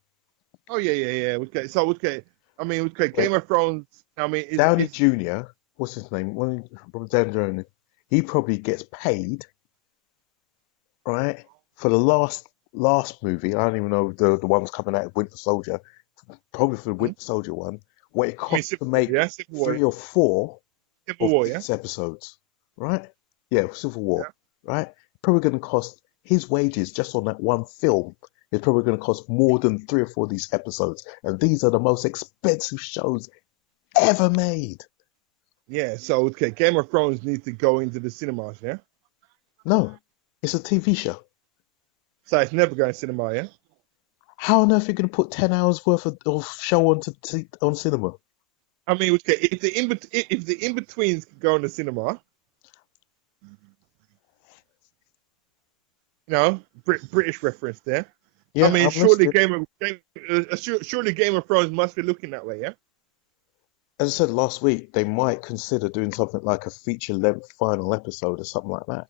Oh yeah, yeah, yeah. Okay, so okay. I mean, okay. Game Wait, of Thrones. I mean, Downey it's Jr., what's his name? Robert Downey Jr., he probably gets paid, right, for the last movie. I don't even know the one that's coming out, Winter Soldier. Probably for the hmm? Winter Soldier one, what it I mean, costs to Civil War, make yeah, Civil War, 3 or 4 Civil of War, yeah. these episodes, right? Yeah, Civil War, Yeah. right? Probably going to cost his wages just on that one film. It's probably going to cost more than 3 or 4 of these episodes, and these are the most expensive shows ever made. Yeah, so okay, Game of Thrones needs to go into the cinemas, yeah. No, it's a TV show. So it's never going to cinema, yeah. How on earth are you going to put 10 hours worth of show on cinema? I mean, okay, if the in betweens could go in the cinema, you know, British reference there. I Yeah, mean, I'm listening. surely Game of Thrones must be looking that way, yeah. As I said last week, they might consider doing something like a feature-length final episode or something like that.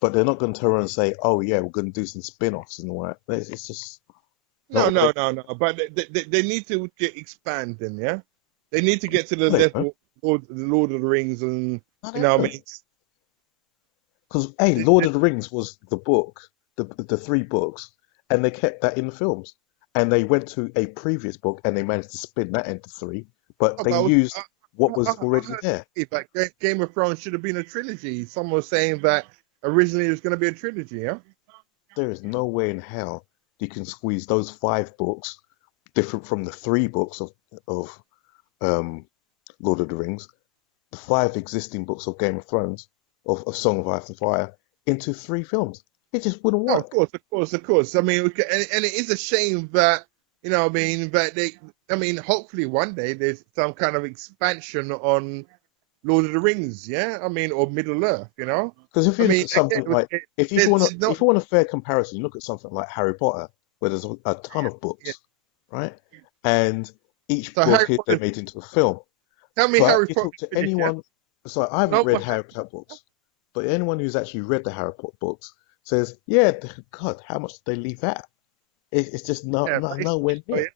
But they're not going to turn around and say, "Oh yeah, we're going to do some spin-offs and all that." It's just No, not what no, they no, no. But they need to get expand them, yeah. They need to get to the do. They level the Lord of the Rings, and no, you they know, what I haven't. mean, Because hey, they, Lord they, of the Rings was the book, the 3 books, and they kept that in the films. And they went to a previous book and they managed to spin that into 3, but oh, they but used what was I already heard there. that Game of Thrones should have been a trilogy. Someone was saying that originally it was going to be a trilogy, yeah. There is no way in hell you can squeeze those 5 books, different from the 3 books of um, Lord of the Rings, the 5 existing books of Game of Thrones, of Song of Ice and Fire, into 3 films. It just wouldn't No, of work. course, of course, of course. I mean, and it is a shame that you know, I mean, that they, I mean, hopefully one day there's some kind of expansion on Lord of the Rings, yeah. I mean, or Middle Earth, you know. Because if I you look mean, at again, something like, there's no, if you want a fair comparison, you look at something like Harry Potter, where there's a ton of yeah. books, right? And each So book Harry is then Potter, made into a film. tell me But Harry you Potter talk to finished, yeah. anyone, so I haven't No, read but Harry Potter books, but anyone who's actually read the Harry Potter books says, yeah, God, how much did they leave out? It's just yeah, nowhere oh, yeah, near.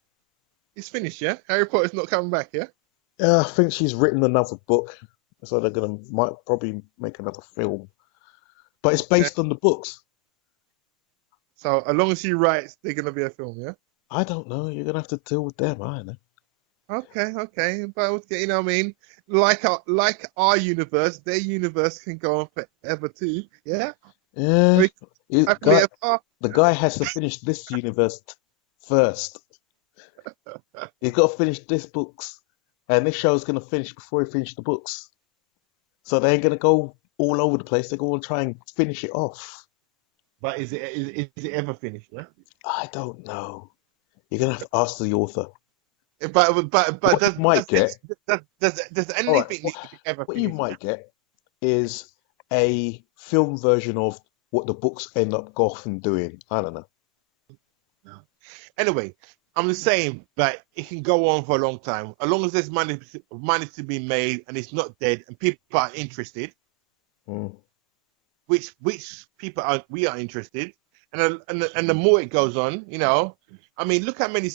it's finished, yeah. Harry Potter's not coming back, yeah. I think she's written another book, so they're gonna might probably make another film, but it's Okay. based on the books. So as long as she writes, they're gonna be a film, yeah. I don't know. You're gonna have to deal with them. I don't know. Okay, okay, but okay, you know what I mean? Like our universe, their universe can go on forever too. Yeah, Yeah, we happily ever after. the guy has to finish this universe first. He's got to finish this books, and this show's gonna finish before he finishes the books. So they ain't gonna go all over the place. They're going to try and finish it off. But is it ever finished? Yeah. I don't know. You're gonna have to ask the author. But What you might get, does all right. anything need to be ever What you finished? Yeah. might get is a film version of what the books end up often doing. I don't know. No. Anyway, I'm just saying that it can go on for a long time, as long as there's money to be made and it's not dead and people are interested. Mm. Which people are we are interested, and the more it goes on, you know, I mean, look how many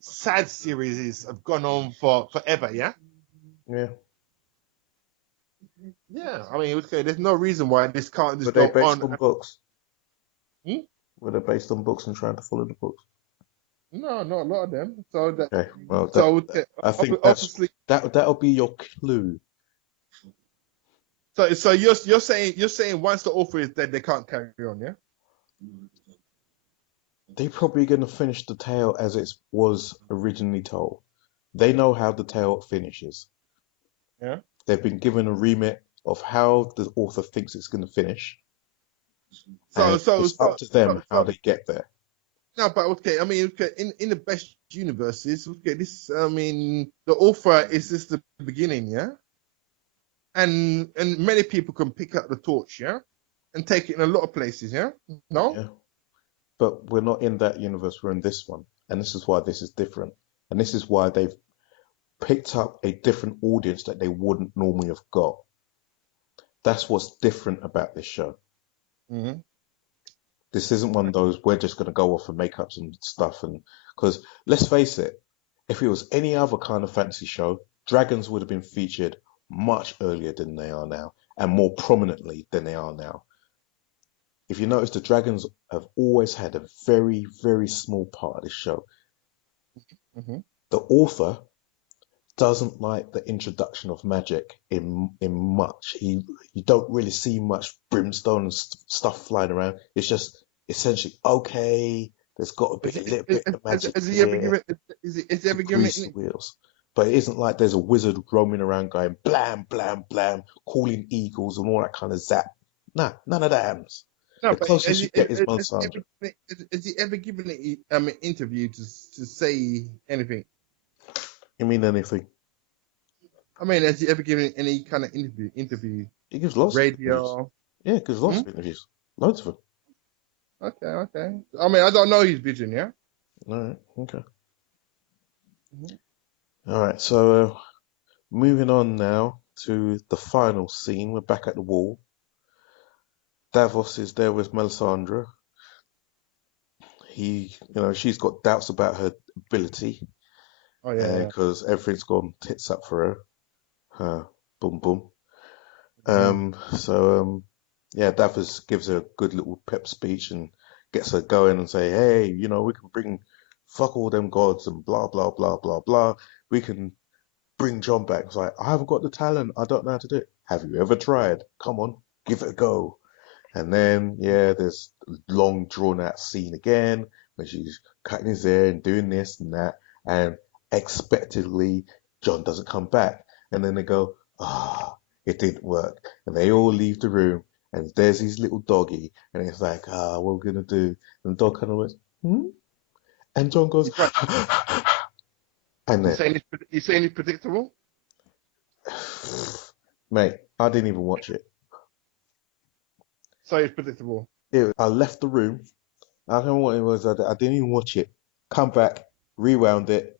sad series have gone on for forever, yeah. Yeah, Yeah, I mean, okay, there's no reason why this can't just but they're go based on. on books. Hmm? Were they based on books and trying to follow the books? No, not a lot of them. So that, Okay, well, so I think obviously, that'll be your clue. so you're saying once the author is dead, they can't carry on, yeah? They're probably going to finish the tale as it was originally told. They know how the tale finishes. Yeah. They've been given a remit of how the author thinks it's going to finish, So and so it's so up to so, them how so they get there. no, but okay. I mean, okay, in the best universes, okay, this. I mean, the author is just the beginning, yeah, and many people can pick up the torch, yeah, and take it in a lot of places, yeah. No. Yeah, but we're not in that universe. We're in this one, and this is why this is different, and this is why they've picked up a different audience that they wouldn't normally have got. That's what's different about this show. Mm-hmm. This isn't one of those we're just going to go off and make up some stuff, and because let's face it, if it was any other kind of fantasy show, dragons would have been featured much earlier than they are now, and more prominently than they are now. If you notice, the dragons have always had a very, very small part of this show. Mm-hmm. The author doesn't like the introduction of magic in much. You don't really see much brimstone and stuff flying around. It's just essentially okay. There's got to be a little bit of magic Has he ever here given? Is he to ever given grease the it? wheels. But it isn't like there's a wizard roaming around going blam, blam, blam, calling eagles and all that kind of zap. Nah, none of that happens. No, The but closest you get is Melisandre. has he ever given it an interview to say anything? You mean anything? I mean, has he ever given any kind of interview, He gives lots of interviews. radio? Yeah, he gives lots Hmm? of interviews. Loads of them. Okay, okay. I mean, I don't know his vision, yeah. All right, okay. Mhm. All right, so moving on now to the final scene. We're back at the wall. Davos is there with Melisandre. She's got doubts about her ability Oh yeah, because everything's gone tits up for her. Her boom boom. yeah. Yeah, Davos gives her a good little pep speech and gets her going and say, hey, we can bring fuck all them gods and blah blah blah blah blah. We can bring John back. It's like, I haven't got the talent. I don't know how to do it. Have you ever tried? Come on, give it a go. And then, yeah, there's a long drawn out scene again where she's cutting his hair and doing this and that. And expectedly, John doesn't come back. And then they go, it didn't work. And they all leave the room. And there's his little doggy. And it's like, what are we going to do? And the dog kind of went, hmm? And John goes, He's right. and then, He's saying he's predictable. mate, I didn't even watch it. So he's predictable. I left the room. I don't know what it was. I didn't even watch it. Come back, rewound it,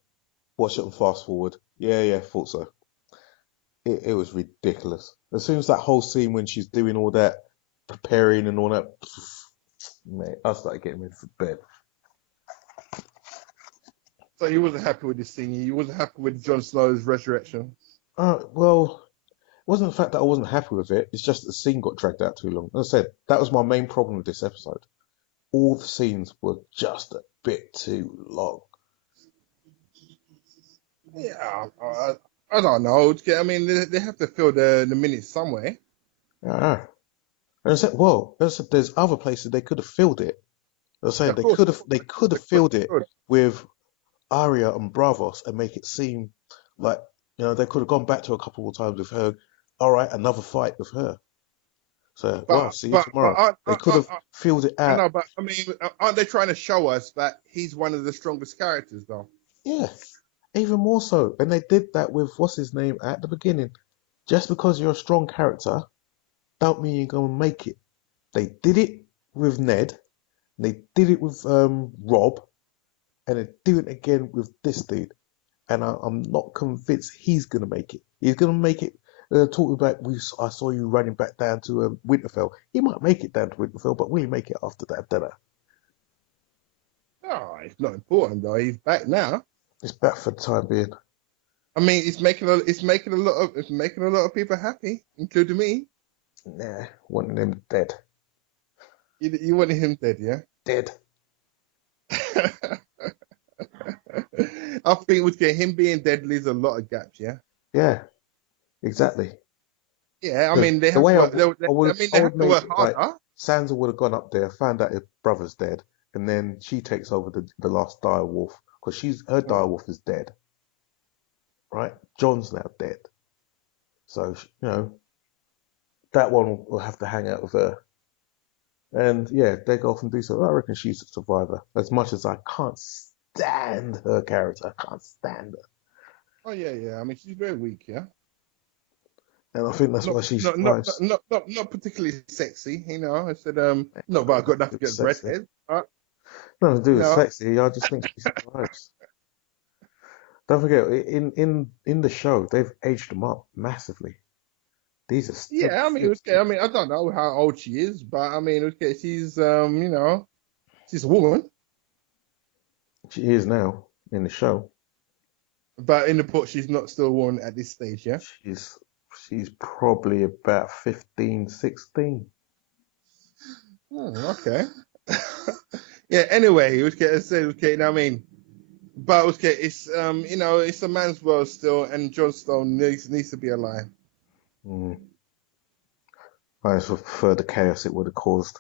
watch it on fast forward. Yeah, thought so. It was ridiculous. As soon as that whole scene when she's doing all that preparing and all that, mate, I started getting ready for bed. So he wasn't happy with this thing. He wasn't happy with Jon Snow's resurrection. Well, it wasn't the fact that I wasn't happy with it. It's just that the scene got dragged out too long. As I said, that was my main problem with this episode. All the scenes were just a bit too long. Yeah, I don't know. I mean, they have to fill the minutes somewhere. Yeah. And I said, well, there's other places they could have filled it. I was Yeah, saying of course. they could have filled it with Arya and Bravos and make it seem like they could have gone back to a couple of times with her. All right, another fight with her. So, well, see you But tomorrow. They could have filled it I out. know, but I mean, aren't they trying to show us that he's one of the strongest characters, though? Yeah, even more so. And they did that with what's his name at the beginning. Just because you're a strong character, don't mean you're gonna make it. They did it with Ned. They did it with Rob, and they do it again with this dude. And I'm not convinced he's gonna make it. He's gonna make it. Talking about I saw you running back down to Winterfell. He might make it down to Winterfell, but will he make it after that dinner? Oh, it's not important though. He's back now. It's back for the time being. I mean, it's making a lot of people happy, including me. Nah, wanting him dead. You wanted him dead, yeah? dead. I think with him being dead leaves a lot of gaps. Yeah. Yeah, exactly. Yeah. I Because mean, they the have to way work. I mean, I they would have to make work it like harder. Sansa would have gone up there, found out his brother's dead, and then she takes over the last dire wolf because her Mm. dire wolf is dead, right? John's now dead, so that one will have to hang out with her. And yeah, they go off and do so. I reckon she's a survivor. As much as I can't stand her character, I can't stand her, Oh yeah, yeah. I mean, she's very weak. Yeah. and I think that's Not, why she not, not, survives. not particularly sexy. I said, not, but Nothing I got to do nothing with against sexy. redheads. But Nothing to do you with know, sexy. I just think she survives. Don't forget, in the show, they've aged them up massively. These are still yeah. I mean, I mean, I don't know how old she is, but I mean, she's, she's a woman. she is now in the show. But in the book, she's not still a woman at this stage. Yeah. She's she's probably about 15, 16. Okay. Yeah. Anyway, I said, I mean, but it's it's a man's world still, and Jon Snow needs to be alive. Mm. I just prefer the chaos it would have caused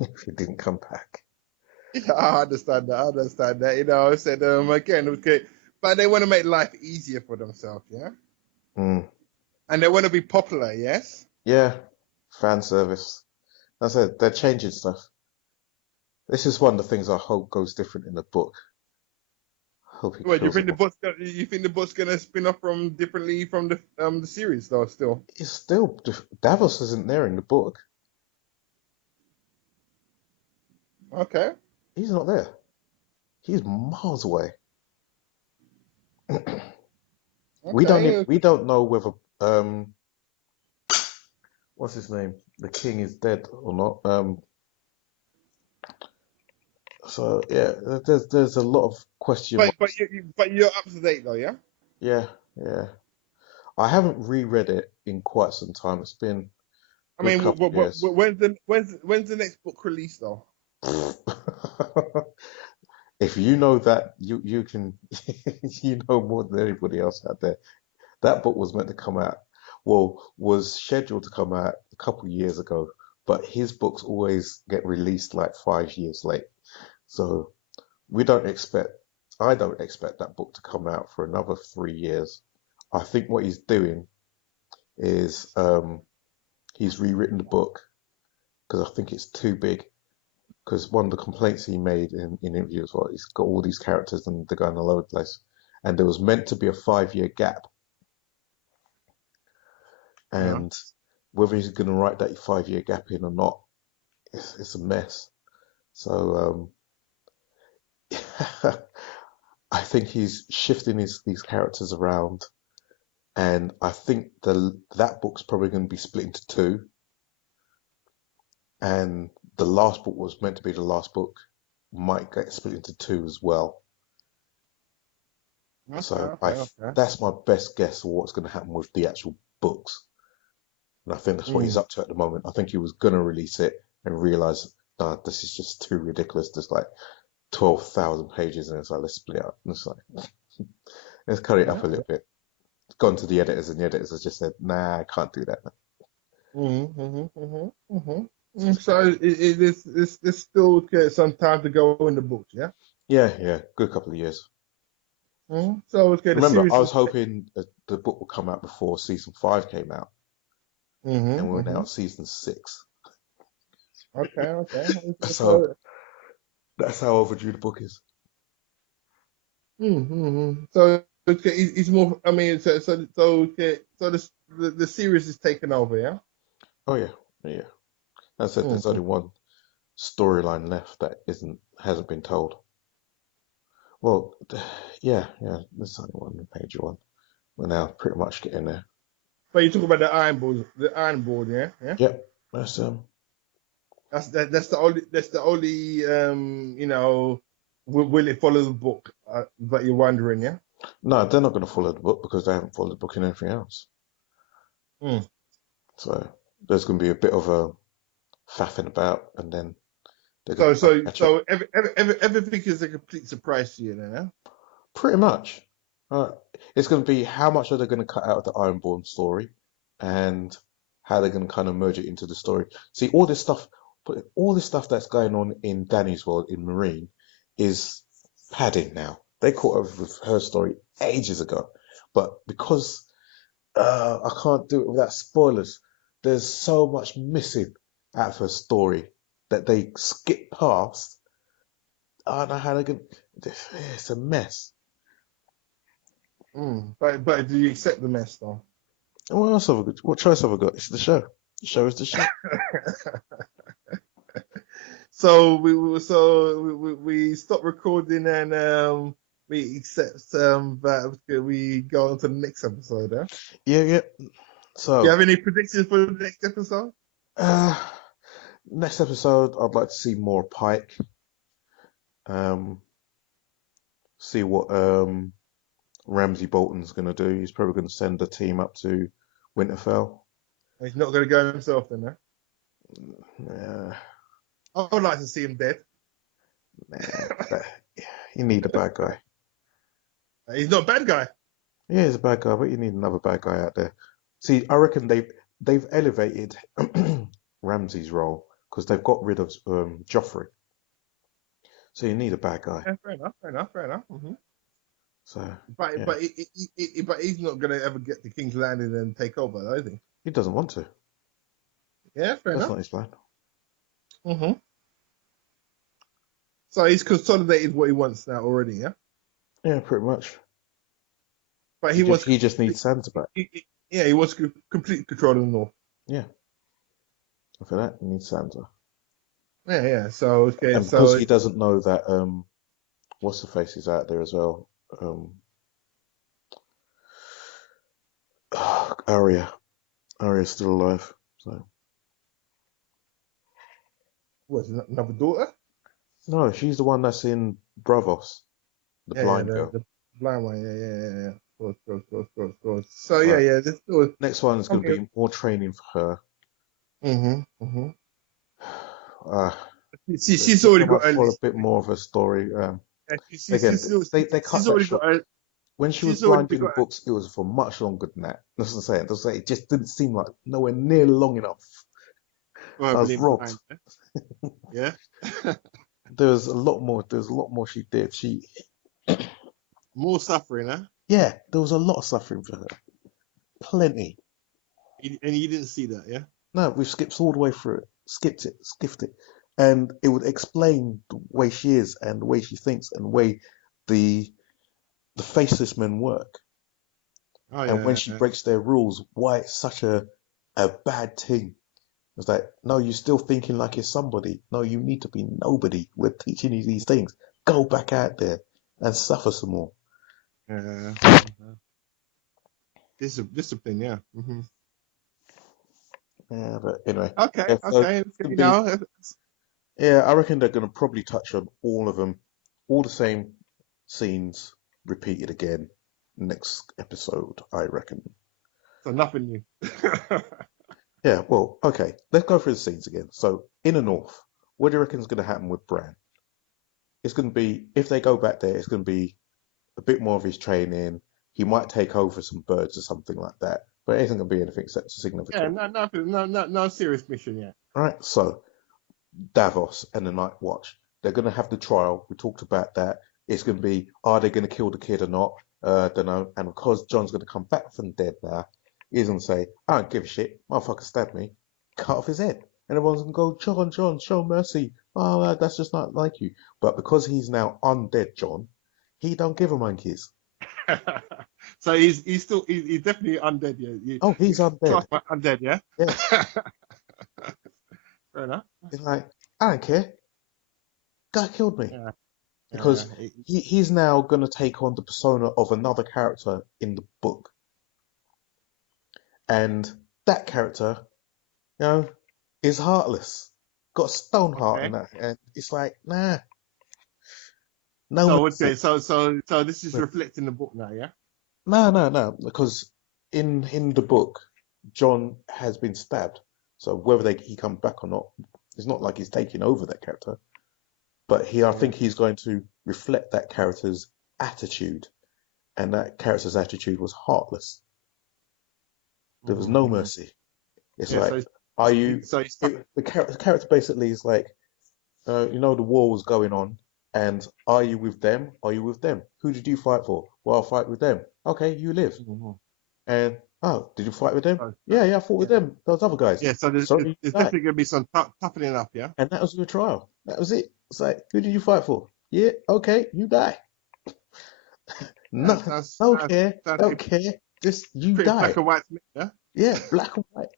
if he didn't come back. Yeah, I understand that. I understand that. I said again, but they want to make life easier for themselves, yeah, Mm. and they want to be popular, yes. Yeah, fan service. That's it. They're changing stuff. This is one of the things I hope goes different in the book. I hope he Well, do you kills think them the off. book's gonna, you think the book's gonna spin off from differently from the series though? Still, It's still Davos isn't there in the book. okay, He's not there. He's miles away. okay. We don't know whether what's his name? The king is dead or not. So yeah, there's a lot of question But marks. but you're up to date though, yeah. Yeah, yeah. I haven't reread it in quite some time. It's been I a good mean, couple of years. when's the next book released though? If you know that, you can you know more than anybody else out there. That book was meant to come out, well, was scheduled to come out a couple of years ago, but his books always get released like 5 years late. So we don't expect, I don't expect that book to come out for another 3 years. I think what he's doing is he's rewritten the book because I think it's too big. Because one of the complaints he made in interviews was he's got all these characters and they're going all over the place. And there was meant to be a 5 year gap. Yeah. And whether he's going to write that 5 year gap in or not, it's a mess. So I think he's shifting these characters around. And I think that book's probably going to be split into two. And the last book was meant to be the last book, might get split into two as well. Okay, So okay, okay. that's my best guess of what's going to happen with the actual books. And I think that's what he's Mm. up to at the moment. I think he was going to release it and realize, nah, this is just too ridiculous. There's like 12,000 pages and it's like, let's split it up. And it's like, let's cut it up Yeah. a little bit. Gone to the editors and the editors have just said, nah, I can't do that. Mm-hmm, mm-hmm, mm-hmm, mm-hmm. So it's still some time to go in the books, yeah. Yeah, yeah, good couple of years. So the Remember, I series was is. hoping that the book would come out before season 5 came out, and Mm-hmm, we're now mm-hmm. at season 6. Okay, okay. So So, that's how overdue the book is. so it's more. I mean, so the series is taken over, yeah. Oh yeah, yeah. As I said, there's only Mm-hmm. one storyline left that hasn't been told. Well, yeah. There's only one major one. We're now pretty much getting there. But you talk about the Iron Board, yeah, yeah. Yep, that's That's the only. That's the only. Will it follow the book? But you're wondering, yeah. no, they're not going to follow the book because they haven't followed the book in anything else. Mm. So there's going to be a bit of a faffing about, and then They're going So, to try so, and catch up. so everything is a complete surprise to you then, huh? Pretty much. Uh, it's going to be how much are they going to cut out of the Ironborn story, and how they're going to kind of merge it into the story. See, all this stuff that's going on in Danny's world in Marine is padding now. They caught up with her story ages ago, but because I can't do it without spoilers, there's so much missing out of her story that they skip past. I don't know how they're going. It's a mess. But do you accept the mess though? And what else have I got? What choice have I got? It's the show. The show is the show. So we stop recording and we accept that we go on to the next episode. Huh? Yeah, yeah. Do you So, have any predictions for the next episode? uh, next episode, I'd like to see more Pike. Um, see what Ramsay Bolton's going to do. He's probably going to send a team up to Winterfell. He's not going to go himself then, huh? Yeah, I would like to see him dead. nah, but you need a bad guy. He's not a bad guy. Yeah, he's a bad guy, but you need another bad guy out there. See, I reckon they've elevated Ramsay's role because they've got rid of Joffrey. So you need a bad guy. Yeah, fair enough, fair enough, fair enough. So But yeah, but but he's not going to ever get to King's Landing and take over, though, is he? he doesn't want to. Yeah, fair That's enough. not his plan. hmm So he's consolidated what he wants now already, yeah. Yeah, pretty much. But He he just wants he just needs Santa back. yeah, he wants complete control of the North. Yeah, and for that he needs Santa. Yeah, yeah. So okay, And because so he doesn't know that what's the face is out there as well. Arya. Arya's still alive. So what's another daughter? no, she's the one that's in Bravos, the Yeah, yeah, blind girl. the blind one. Yeah, yeah, yeah, yeah. Of course. So yeah, Right. yeah. This still Next one is going to okay. be more training for her. Mm-hmm. Uh, She's they already might got a follow a bit more of a story. Again, she's they cut she's that already short. got a When she was she's already blind in the got books, it was for much longer than that. That's what I'm saying. That's what I'm saying. It just didn't seem like nowhere near long enough. I was verbally robbed. blind. Yeah. There was a lot more. There was a lot more she did. More suffering, huh? Yeah, there was a lot of suffering for her. Plenty. And you didn't see that, yeah? No, we've skipped all the way through it. Skipped it. And it would explain the way she is and the way she thinks and the way the the faceless men work. Oh And when yeah, she yeah. breaks their rules, why it's such a bad thing. It's like, no, you're still thinking like you're somebody. No, you need to be nobody. We're teaching you these things. Go back out there and suffer some more. Yeah. Discipline, yeah. Yeah, but anyway. Okay, Yeah, so okay. it's gonna You be, know, yeah, I reckon they're gonna probably touch on all of them, all the same scenes repeated again next episode, I reckon. so nothing new. Yeah, well, okay, let's go through the scenes again. So, in the north, what do you reckon is going to happen with Bran? It's going to be, if they go back there, it's going to be a bit more of his training. He might take over some birds or something like that, but it isn't going to be anything Yeah, significant. nothing, no serious mission yet. All right, so Davos and the Night Watch, they're going to have the trial. We talked about that. It's going to be, are they going to kill the kid or not? Don't know. And because John's going to come back from the dead now, he's going to say, I don't give a shit. Motherfucker stabbed me. Cut off his head. And everyone's going to go, John, show mercy. Oh, that's just not like you. But because he's now undead John, he don't give a monkeys. So he's definitely undead. Yeah, Oh, he's undead. class my undead. Yeah. Yeah. Fair enough. He's like, I don't care. Guy killed me. Yeah. Because he's now going to take on the persona of another character in the book. And that character, you know, is heartless. Got a stone heart in Okay. that. And it's like, nah, no So okay. mercy. So this is reflecting the book now. Yeah. No. Because in the book, John has been stabbed. So whether he comes back or not, it's not like he's taking over that character. But I think he's going to reflect that character's attitude, and that character's attitude was heartless. There was no Mm-hmm. mercy. It's Yeah, like, are you? so he's The character basically is like, the war was going on, and are you with them? Are you with them? Who did you fight for? Well, I'll fight with them. Okay, you live. Mhm. And oh, did you fight with them? So, Yeah, yeah, I fought with yeah, them. Those other guys. yeah. So Sorry, you there's died. definitely gonna be some toughening up, yeah. And that was your trial. That was it. It's like, who did you fight for? Yeah, okay, you die. Yeah, No, no care, sounds don't care. Just you pretty die. black and white to me, yeah. Yeah, black and white.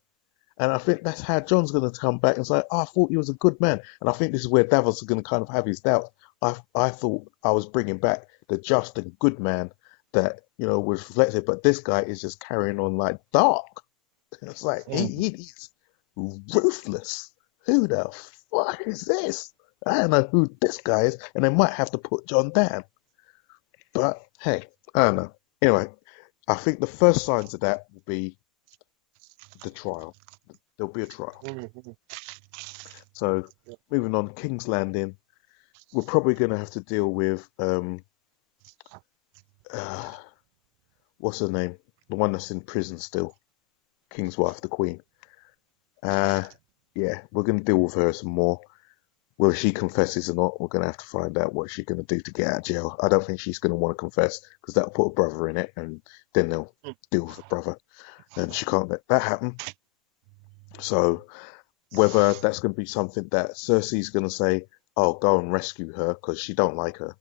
And I think that's how John's going to come back and say, oh, I thought he was a good man. And I think this is where Davos is going to kind of have his doubts. I thought I was bringing back the just and good man that, was reflected. But this guy is just carrying on like dark. It's like, Mm. he's ruthless. Who the fuck is this? I don't know who this guy is. And they might have to put John down. But hey, I don't know. Anyway, I think the first signs of that will be the trial. There'll be a trial. Mhm. So moving on, King's Landing. We're probably going to have to deal with uh, what's her name? The one that's in prison still. King's wife, the Queen. Uh, yeah, we're going to deal with her some more. Whether she confesses or not, we're going to have to find out what she's going to do to get out of jail. I don't think she's going to want to confess because that'll put her brother in it, and then they'll deal with her brother, and she can't let that happen. So whether that's going to be something that Cersei's going to say, "Oh, go and rescue her," because she don't like her.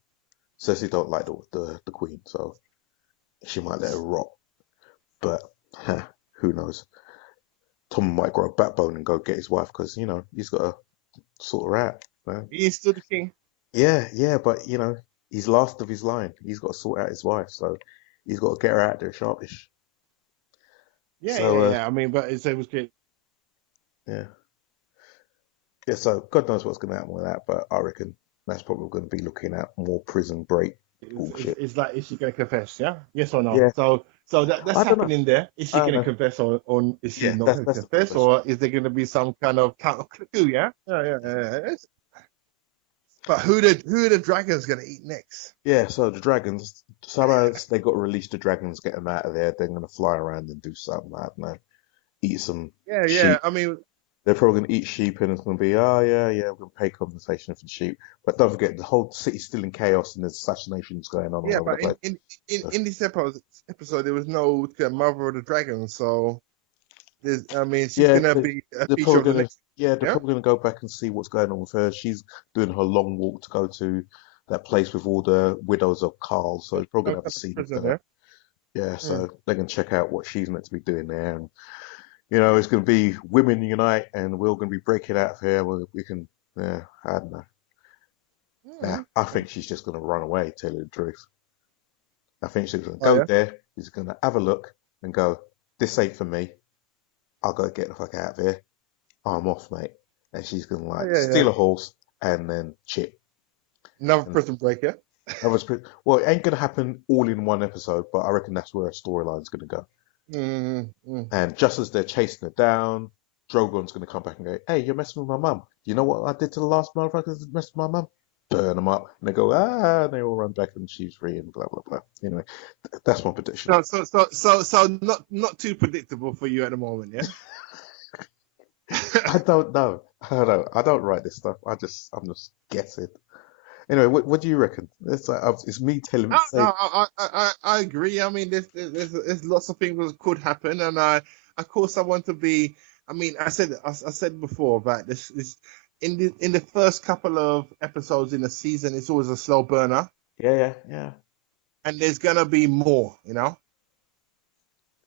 Cersei don't like the Queen, so she might let her rot. But who knows? Tom might grow a backbone and go get his wife because he's got to sort her out. Man. He is still the king. Yeah, yeah, but he's last of his line. He's got to sort out his wife, so he's got to get her out there sharpish. Yeah, So yeah, yeah. I mean, but it was good. yeah, yeah. So God knows what's going to happen with that, but I reckon that's probably going to be looking at more prison break bullshit. It's like, is she gonna confess? Yeah, yes or no? Yeah, So that's I don't know. happening there. Is I she don't gonna know. confess, or is she Yeah, not that's gonna that's the big confess, question. or is there gonna be some kind of counter coup? Yeah, yeah, yeah, yeah. But who are the dragons gonna eat next? Yeah, so the dragons, somehow they got to release the dragons, get them out of there. They're going to fly around and do something. I don't know, eat some Yeah, yeah. sheep. I mean, They're probably going to eat sheep, and it's going to be, oh yeah, yeah, we're going to pay compensation for the sheep. But don't forget, the whole city's still in chaos, and there's assassinations going on all yeah. over the But place. So, in this episode, there was no mother of the dragon, so I mean, she's yeah, gonna be a they're feature probably of the going to, next. yeah, they're Yeah. probably going to go back and see what's going on with her. She's doing her long walk to go to that place with all the widows of Carl, so they're probably Oh, going to have a that's the scene with prison, her. yeah. Yeah, Mm. so they're going to check out what she's meant to be doing there, and it's going to be women unite, and we're all going to be breaking out of here. We can, yeah, I don't know. Nah, Mm. I think she's just going to run away, tell you the truth. I think she's going to Oh go yeah. there, she's going to have a look and go, this ain't for me. I'll go get the fuck out of here. I'm off, mate. And she's going to Oh like yeah, yeah. steal a horse and then chip. Another And prison break, yeah. that was pretty, well, it ain't going to happen all in one episode, but I reckon that's where her storyline's going to go. Mm, mm. And just as they're chasing her down, Drogon's going to come back and go, hey, you're messing with my mum. You know what I did to the last motherfuckers that messed with my mum? Burn them up. And they go, and they all run back and she's free and blah, blah, blah. Anyway, that's my prediction. So not too predictable for you at the moment, yeah. I don't know. I don't know. I don't write this stuff. I'm just guessing. Anyway, what do you reckon? It's me telling, No, saying, I agree. I mean, there's lots of things that could happen, and of course I want to be. I mean, I said before that this in the first couple of episodes in the season, it's always a slow burner, yeah, yeah, yeah. and there's gonna be more.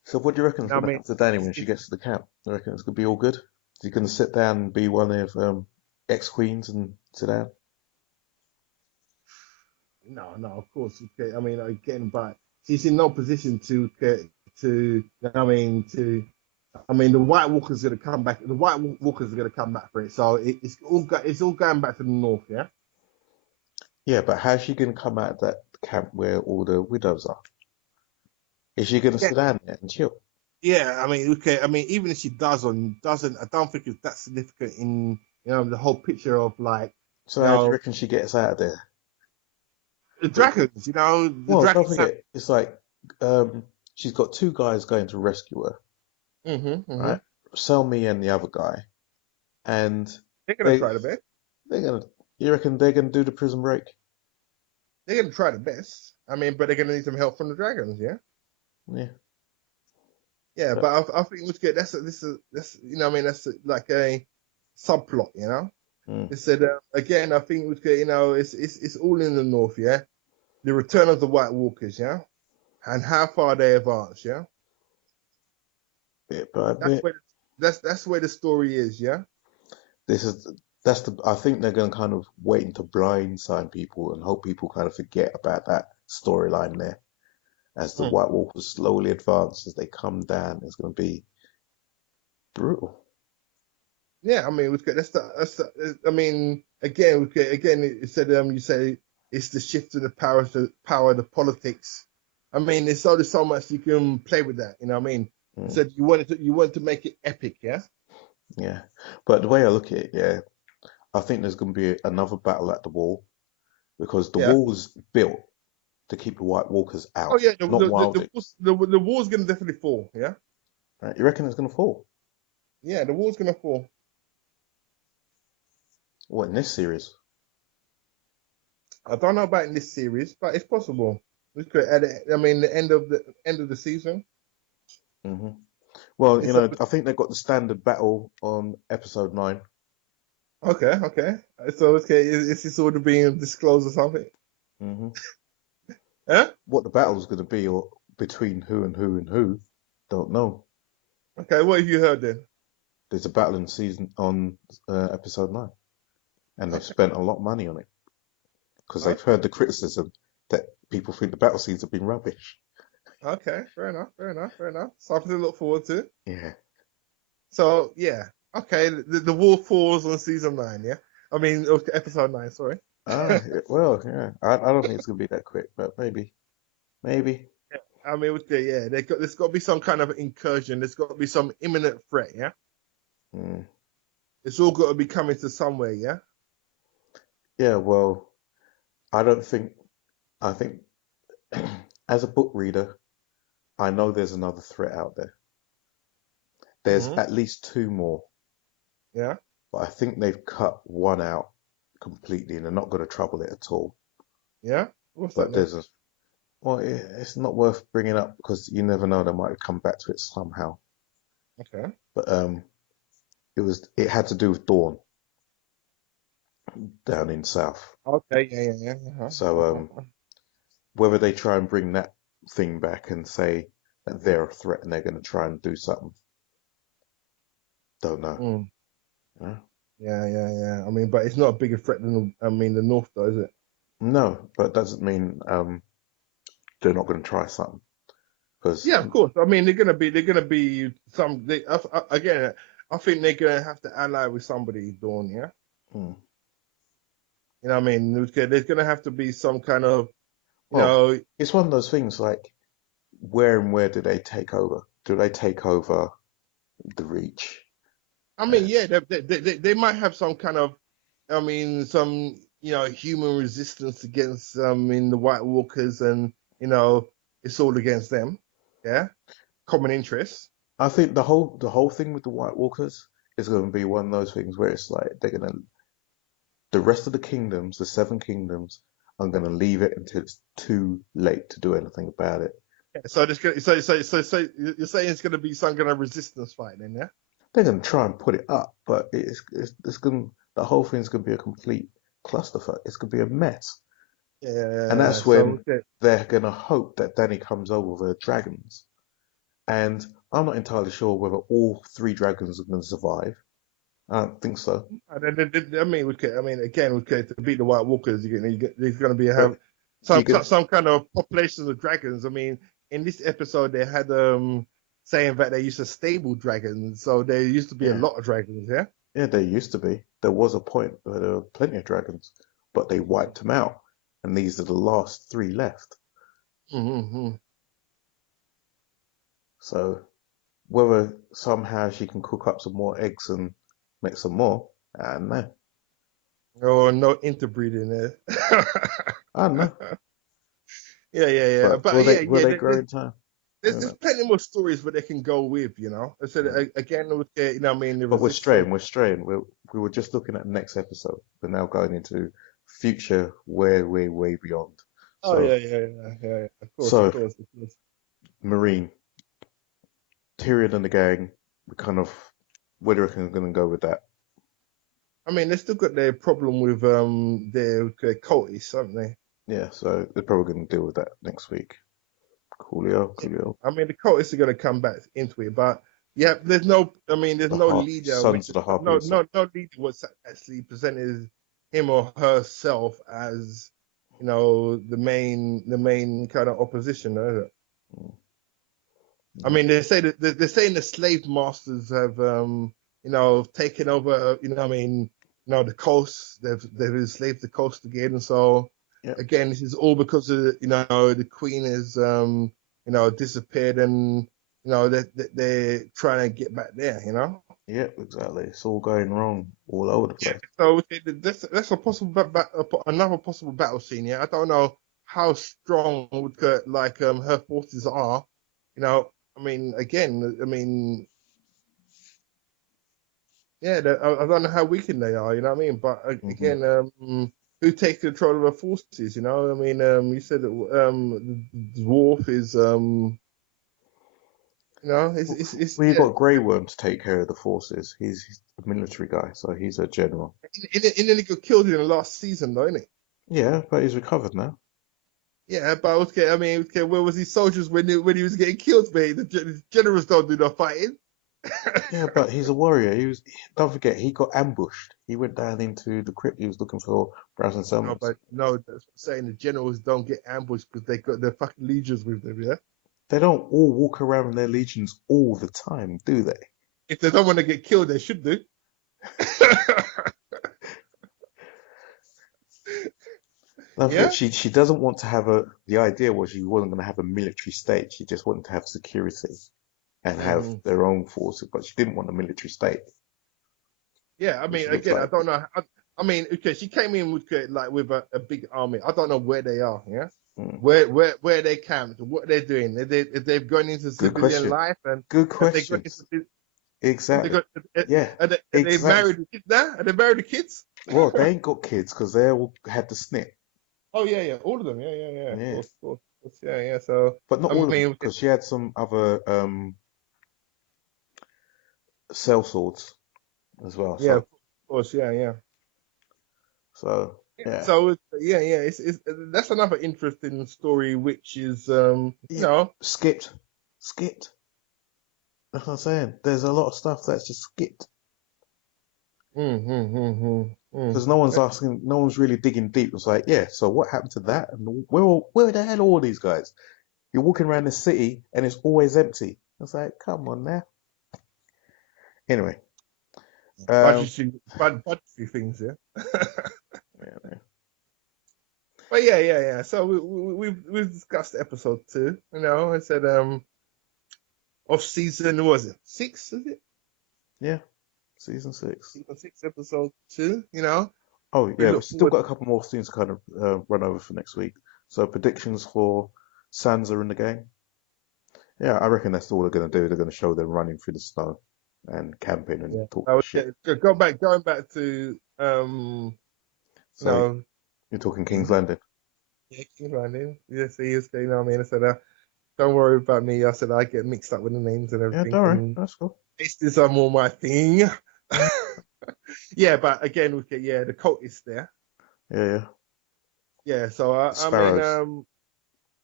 So what do you reckon is I going to mean, happen to Danny it's, when she it's, gets to the camp? Do you reckon it's going to be all good? Is he going to sit down and be one of ex-queens and sit down? no, of course. Okay, I mean, again, but she's in no position to. I mean, the White Walker's going to come back. The White Walker's going to come back for it. So it's all going back to the north. Yeah. Yeah, but how's she going to come out of that camp where all the widows are? Is she going to Yeah. sit down there and chill? Yeah. I mean, okay. I mean, even if she does or doesn't, I don't think it's that significant in the whole picture of like. So You how do you know, reckon she gets out of there? the dragons. The Well, don't dragons have. forget, it's like she's got two guys going to rescue her, Mm-hmm. right? Selmy and the other guy, and They're gonna they try the best. they're gonna. You reckon they're gonna do the prison break? They're gonna try the best. I mean, but they're gonna need some help from the dragons. Yeah. Yeah, Yeah, but but I think it was good. That's I mean that's like a subplot. mm, They said again. I think it was good. It's all in the north. Yeah, the return of the White Walkers. Yeah, and how far they advance. Yeah, bit by that's bit, where that's where the story is. Yeah. this is that's the. I think they're gonna kind of waiting to blindside people and hope people kind of forget about that storyline there. As the Mm. White Walkers slowly advance, as they come down, it's gonna be brutal. Yeah, I mean, it was good. I mean, again, it said you say it's the shift of the power of the politics. I mean, there's so much you can play with that. You know what I mean? It Mm, said you wanted to make it epic, yeah. yeah, but the way I look at it, yeah, I think there's gonna be another battle at the wall because the Yeah. wall was built to keep the White Walkers Oh out, yeah, not Wilding. the wall's gonna definitely fall. Yeah. Right? You reckon it's gonna fall? Yeah, the wall's gonna fall. What in this series? I don't know about in this series, but it's possible. We could I mean, the end of the season. Hmm. Well, It's I think they've got the standard battle on episode 9. okay. So okay, is this order being disclosed or something? Hmm. Huh? What the battle's going to be, or between who and who and who, don't know. Okay, what have you heard then? There's a battle in season on episode 9, and they've Okay, spent a lot of money on it because they've okay, heard the criticism that people think the battle scenes have been rubbish. okay. Fair enough. Something to look forward to. Yeah. So yeah, okay. The war falls on season 9. Yeah, I mean okay, episode 9. Sorry. Ah, well, yeah. I don't think it's going to be that quick, but maybe, maybe. I mean, okay, yeah. There's got to be some kind of incursion. There's got to be some imminent threat. Yeah, Mm. it's all got to be coming to somewhere. Yeah. Yeah, well, I don't think, I think as a book reader, I know there's another threat out there. There's Hmm. at least two more, Yeah. but I think they've cut one out completely and they're not going to trouble it at all. Yeah. What's that But then? there's a, well, it's not worth bringing up because you never know, they might come back to it somehow. Okay. But it had to do with Dawn down in South. Okay. Yeah. So whether they try and bring that thing back and say that they're a threat and they're going to try and do something, don't know. Mm. Yeah. Yeah. I mean, but it's not a bigger threat than I mean the North, though, is it? No, but it doesn't mean they're not going to try something because Yeah, of course. I mean, they're gonna be some. Again, I think they're gonna have to ally with somebody, Dawn. Yeah, mm, you know what I mean. There's gonna have to be some kind of, you well, know. it's one of those things like where do they take over? Do they take over the Reach? I Uh, mean, yeah, they might have some kind of, I mean, some human resistance against in the White Walkers, and it's all against them. Yeah, common interests. I think the whole thing with the White Walkers is going to be one of those things where it's like they're going to the rest of the kingdoms, the seven kingdoms, are going to leave it until it's too late to do anything about it. Yeah, so there's gonna, so you're saying it's gonna be some kind of resistance fight, then, yeah? They're going to try and put it up, but it's going the whole thing's going to be a complete clusterfuck. It's going to be a mess, and Yeah. that's So when they're going to hope that Danny comes over with her dragons. And I'm not entirely sure whether all three dragons are going to survive. I don't think so. I mean, okay. I mean, again, okay, to beat the White Walkers, there's going to be But have you can, some kind of population of dragons. I mean, in this episode, they had saying that they used to stable dragons, so there used to be a yeah, lot of dragons. Yeah. yeah, there used to be. There was a point where there were plenty of dragons, but they wiped them out, and these are the last three left. Mm-hmm. So whether somehow she can cook up some more eggs and make some more, I don't know. or no interbreeding there. I don't know, Yeah. but But will they grow in time? I don't there's know. plenty more stories where they can go with, you know. I said Mm. again with the, you know, what I mean, the But we're resistance. straying. We're straying. We were just looking at the next episode. We're now going into future, way beyond. Oh So, yeah. Of so course. Marine, Tyrion and the gang. We kind of, where do you reckon we're going to go with that? I mean, they still got their problem with their cultists, haven't they? Yeah, so they're probably going to deal with that next week. Coolio, Yeah. coolio. I mean, the cultists are going to come back into it, but yeah, there's no. I mean, there's The no half leader, which sons of the half no breed side. no no leader was actually presented him or herself as, you know, the main kind of opposition. I Mm-hmm. mean, they say that they're saying the slave masters have, you know, taken over. You know, I mean, you know, the coast. They've enslaved the coast again. And so, Yeah, again, this is all because of, you know, the queen has, you know, disappeared, and you know they're trying to get back there. You know. yeah, exactly. It's all going wrong all over the Yeah. place. So okay, that's a possible another possible battle scene. Yeah, I don't know how strong like her forces are. You know, I mean, again, I mean, yeah, I don't know how weakened they are, you know what I mean? But Hmm. again, who takes control of the forces, you know? I mean, you said that the dwarf is, you know, it's Well, you yeah. got Grey Worm to take care of the forces. He's a military guy, so he's a general. And then he got killed in the last season, though, innit? Yeah, but he's recovered now. Yeah, but okay, I mean, okay, where was his soldiers when he was getting killed, mate? The generals don't do no fighting. Yeah, but he's a warrior. He was. Don't forget, he got ambushed. He went down into the crypt. He was looking for Brazen No, Summons. but no, that's what I'm saying. The generals don't get ambushed because they got their fucking legions with them, yeah? They don't all walk around in their legions all the time, do they? If they don't want to get killed, they should do. Don't forget, Yeah? she doesn't want to have a. The idea was she wasn't going to have a military state. She just wanted to have security and have Hmm. their own forces, but she didn't want a military state, Yeah, I which mean, looks again, I like. don't know. I mean, okay, she came in with like with a big army. I don't know where they are. Yeah, Mm, where they camped, what they're doing. If they've gone into good civilian question. life, and Good have they got questions. into have they Exactly. got Yeah, are they exactly. married the kids now? Are they married the kids? Well, they ain't got kids because they all had the snip. Oh yeah, all of them. Yeah. Yeah, Of course. Yeah. So but not I all of them mean, because she had some other cell swords as well. yeah, of So, course. Yeah. so yeah, So yeah. It's that's another interesting story, which is you yeah, know. skipped. That's what I'm saying. There's a lot of stuff that's just skipped because no one's asking, no one's really digging deep. It's like, yeah, so what happened to that? And where the hell are all these guys? You're walking around the city and it's always empty. It's like, come on now. Anyway, um, Budgetary things, yeah. yeah, But yeah. So we've discussed episode 2. You know, I said off season, what was it 6? Is it yeah, season 6. season 6, episode 2? You know, Oh we yeah, we've look still forward. got a couple more things to kind of run over for next week. So predictions for Sansa in the game. Yeah, I reckon that's all they're going to do. They're going to show them running through the snow and camping and Yeah, talking I would shit. get going back to you So know, you're talking King's Landing. yeah, King's Landing. Yes, he is. You know what I mean? I said, don't worry about me. I said I get mixed up with the names and Yeah, everything, don't worry, and that's cool. tastes are more my thing. Mm, Yeah, but again, the cult is there. yeah, yeah. Yeah, so The I mean, Sparrows.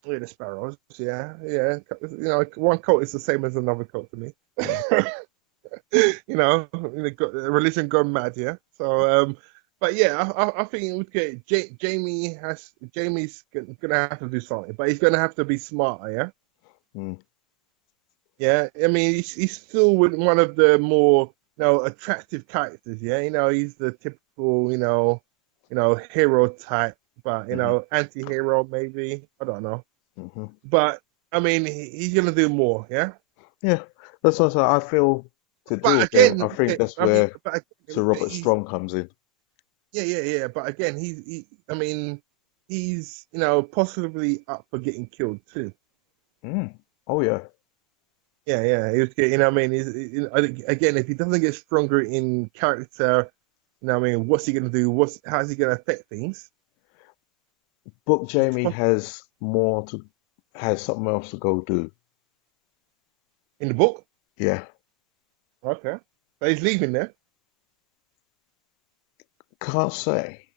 yeah, the sparrows. Yeah. You know, one cult is the same as another cult to me. Mm, You know, religion gone mad. Yeah. So, but yeah, I think we get Jamie's gonna have to do something, but he's gonna have to be smarter. Yeah. mm, Yeah. I mean, he's still one of the more, you know, attractive characters. Yeah. You know, he's the typical, hero type, but mm-hmm, anti-hero maybe. I don't know. mm-hmm. But I mean, he's gonna do more, yeah. Yeah, that's also I feel to deal But with them. again, I think okay, that's I mean, where but Sir again, Robert Strong comes in. yeah. But again, I mean, he's possibly up for getting killed too. Mm. Oh yeah. Yeah. He was getting. I mean, again, if he doesn't get stronger in character, I mean, what's he gonna do? How's he gonna affect things? Book Jamie has something else to go do. In the book? Yeah. Okay. So he's leaving there. Can't say.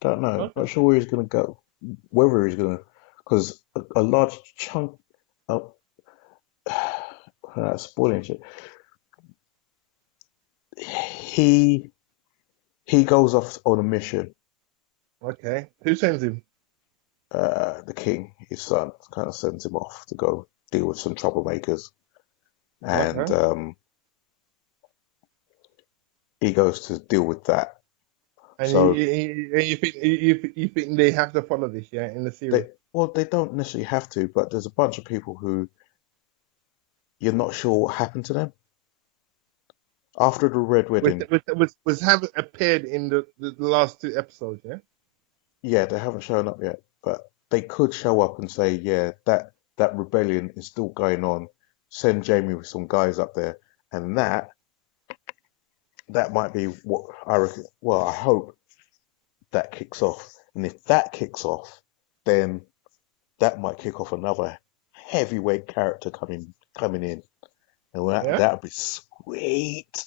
Don't know. Okay. Not sure where he's gonna go. Whether he's gonna, because a large chunk of spoiling shit. He he goes off on a mission. Okay. Who sends him? The king, his son, kind of sends him off to go deal with some troublemakers, and Okay. he goes to deal with that. And So you think they have to follow this, yeah, in the they, series? well, they don't necessarily have to, but there's a bunch of people who you're not sure what happened to them after the Red Wedding. Was haven't appeared in the last two episodes, yeah? Yeah, they haven't shown up yet, but they could show up and say, yeah, that rebellion is still going on. Send Jamie with some guys up there, and that might be what I reckon. Well, I hope that kicks off, and if that kicks off, then that might kick off another heavyweight character coming in, and Yeah. that would be sweet.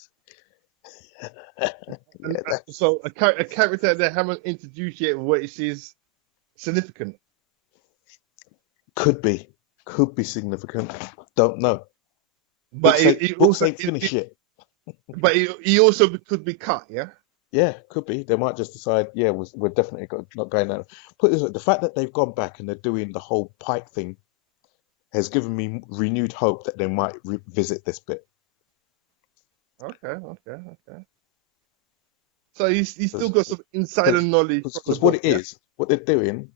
And Yeah, that so a character they haven't introduced yet, which is significant. could be could be significant. Don't know. But he Books also ain't finished yet. he also could be cut, yeah. Yeah, could be. They might just decide, yeah, we're definitely not going there. Put it this way, the fact that they've gone back and they're doing the whole Pike thing has given me renewed hope that they might revisit this bit. Okay. So he's still Because got some insider knowledge from the what book, it yeah. is, what they're doing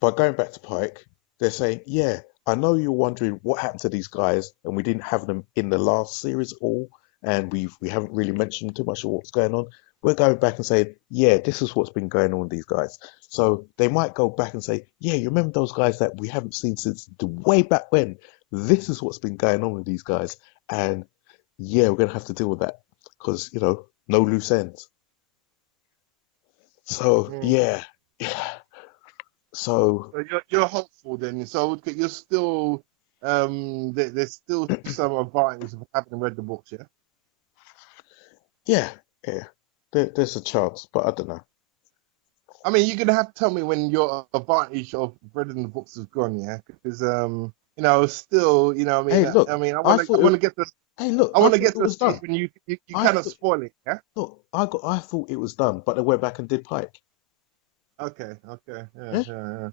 by going back to Pike, they're saying, yeah, I know you're wondering what happened to these guys, and we didn't have them in the last series at all, and we haven't really mentioned too much of what's going on. We're going back and saying, yeah, this is what's been going on with these guys. So they might go back and say, yeah, you remember those guys that we haven't seen since the way back when? This is what's been going on with these guys, and yeah, we're gonna have to deal with that because no loose ends. So Mm. yeah, so So you're hopeful then. So you're still there's still some advantage of having read the books, yeah. yeah, yeah. There's a chance, but I don't know. I mean, you're gonna have to tell me when your advantage of reading the books is gone, yeah, because still, Hey, I look, mean, I thought I it. want to get to, Hey, look, I I want to thought get it to a was stage done. when you I cannot thought, spoil it, yeah. look, I thought it was done, but they went back and did Pike. Okay, Yeah, yeah.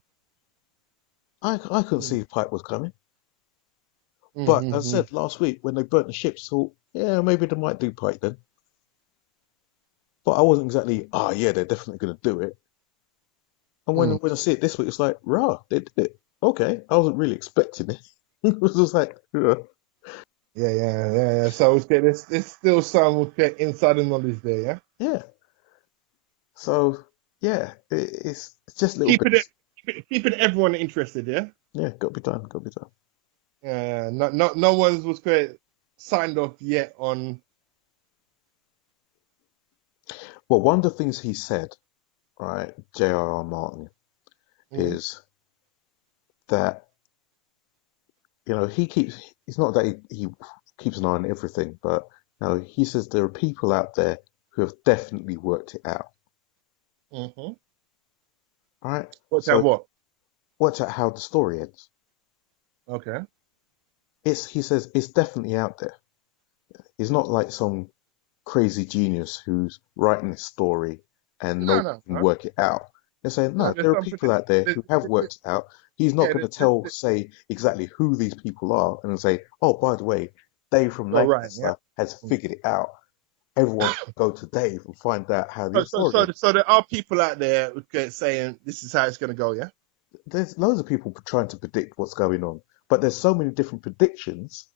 I couldn't Mm. see Pike was coming. But as I Mm-hmm. said last week when they burnt the ships, thought, yeah, maybe they might do Pike then. But I wasn't exactly, yeah, they're definitely going to do it. And Mm. when I see it this week, it's like, rah, they did it. Okay, I wasn't really expecting it. It was just like, Yeah. So it's good. There's still some insider knowledge there, yeah. yeah. So yeah, it's just little Keeping it, bits. keeping everyone interested, yeah. Yeah, got to be done, got to be done. Yeah, no one's was great signed off yet on. Well, one of the things he said, right, J.R.R. Martin, Mm, is that it's not that he keeps an eye on everything, but he says there are people out there who have definitely worked it out, hmm. right? What's that? So What? worked out how the story ends. Okay. He says it's definitely out there. It's not like some crazy genius who's writing this story and No, nobody no, can no, work it out. They're saying, no. no, there are people out there who have There's, worked it out. He's not yeah. going to tell, say, exactly who these people are and then say, oh, by the way, Dave from Oh, right. Yeah. Lancaster has Mm. figured it out. Everyone can go to Dave and find out how the story ends. So there are people out there saying this is how it's gonna go. Yeah. There's loads of people trying to predict what's going on, but there's so many different predictions.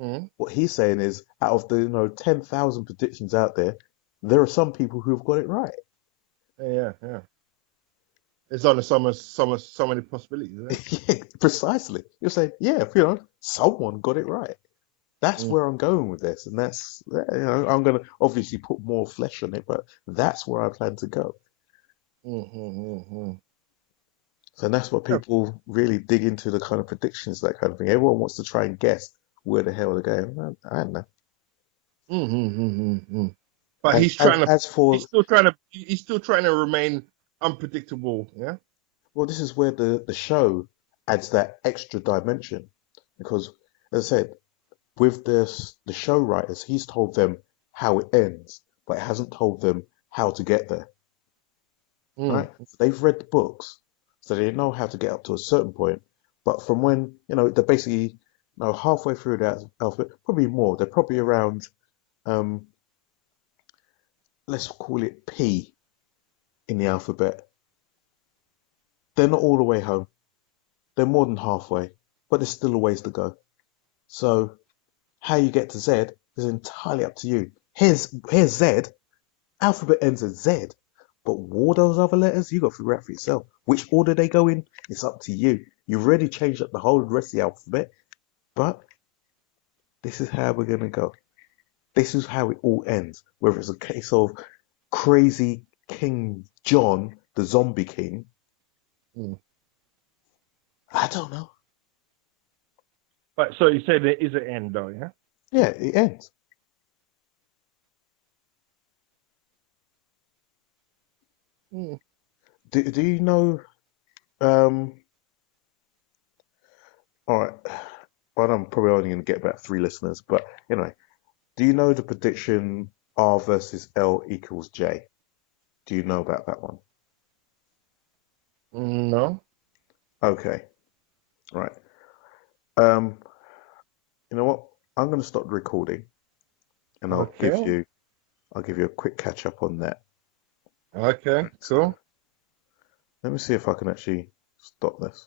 Mm. What he's saying is, out of the 10,000 predictions out there, there are some people who have got it right. Yeah, yeah. There's only so many possibilities, isn't Yeah, precisely. You're saying, yeah, someone got it right. That's it? where I'm going with this, and I'm gonna obviously put more flesh on it, but that's where I plan to go. Mm. So that's what people really dig into, the kind of predictions, that kind of thing. Everyone wants to try and guess where the hell they're going. I don't know. Mm. But As he's as trying to, as for he's still trying to remain unpredictable. Yeah. well, this is where the show adds that extra dimension, because, as I said, with the show writers, he's told them how it ends, but it hasn't told them how to get there. Mm. Right? So they've read the books, so they know how to get up to a certain point. But from when, they're basically, halfway through that alphabet, probably more. They're probably around, um, let's call it P in the alphabet. They're not all the way home. They're more than halfway, but there's still a ways to go. So how you get to Z is entirely up to you. Here's Z. Alphabet ends at Z. But all those other letters, you got to figure out for yourself. Which order they go in, it's up to you. You've already changed up the whole rest of the alphabet, but this is how we're going to go. This is how it all ends. Whether it's a case of crazy King John, the Zombie King, Mm. I don't know. But so you said there is an end, though. Yeah. Yeah, it ends. Mm. Do you know? Um, all right. Well, I'm probably only going to get about 3 listeners, but anyway, do you know the prediction R versus L equals J? Do you know about that one? No. Okay, right. Um, you know what? I'm going to stop the recording, and Okay. I'll give you a quick catch up on that. Okay. Right. So. Let me see if I can actually stop this.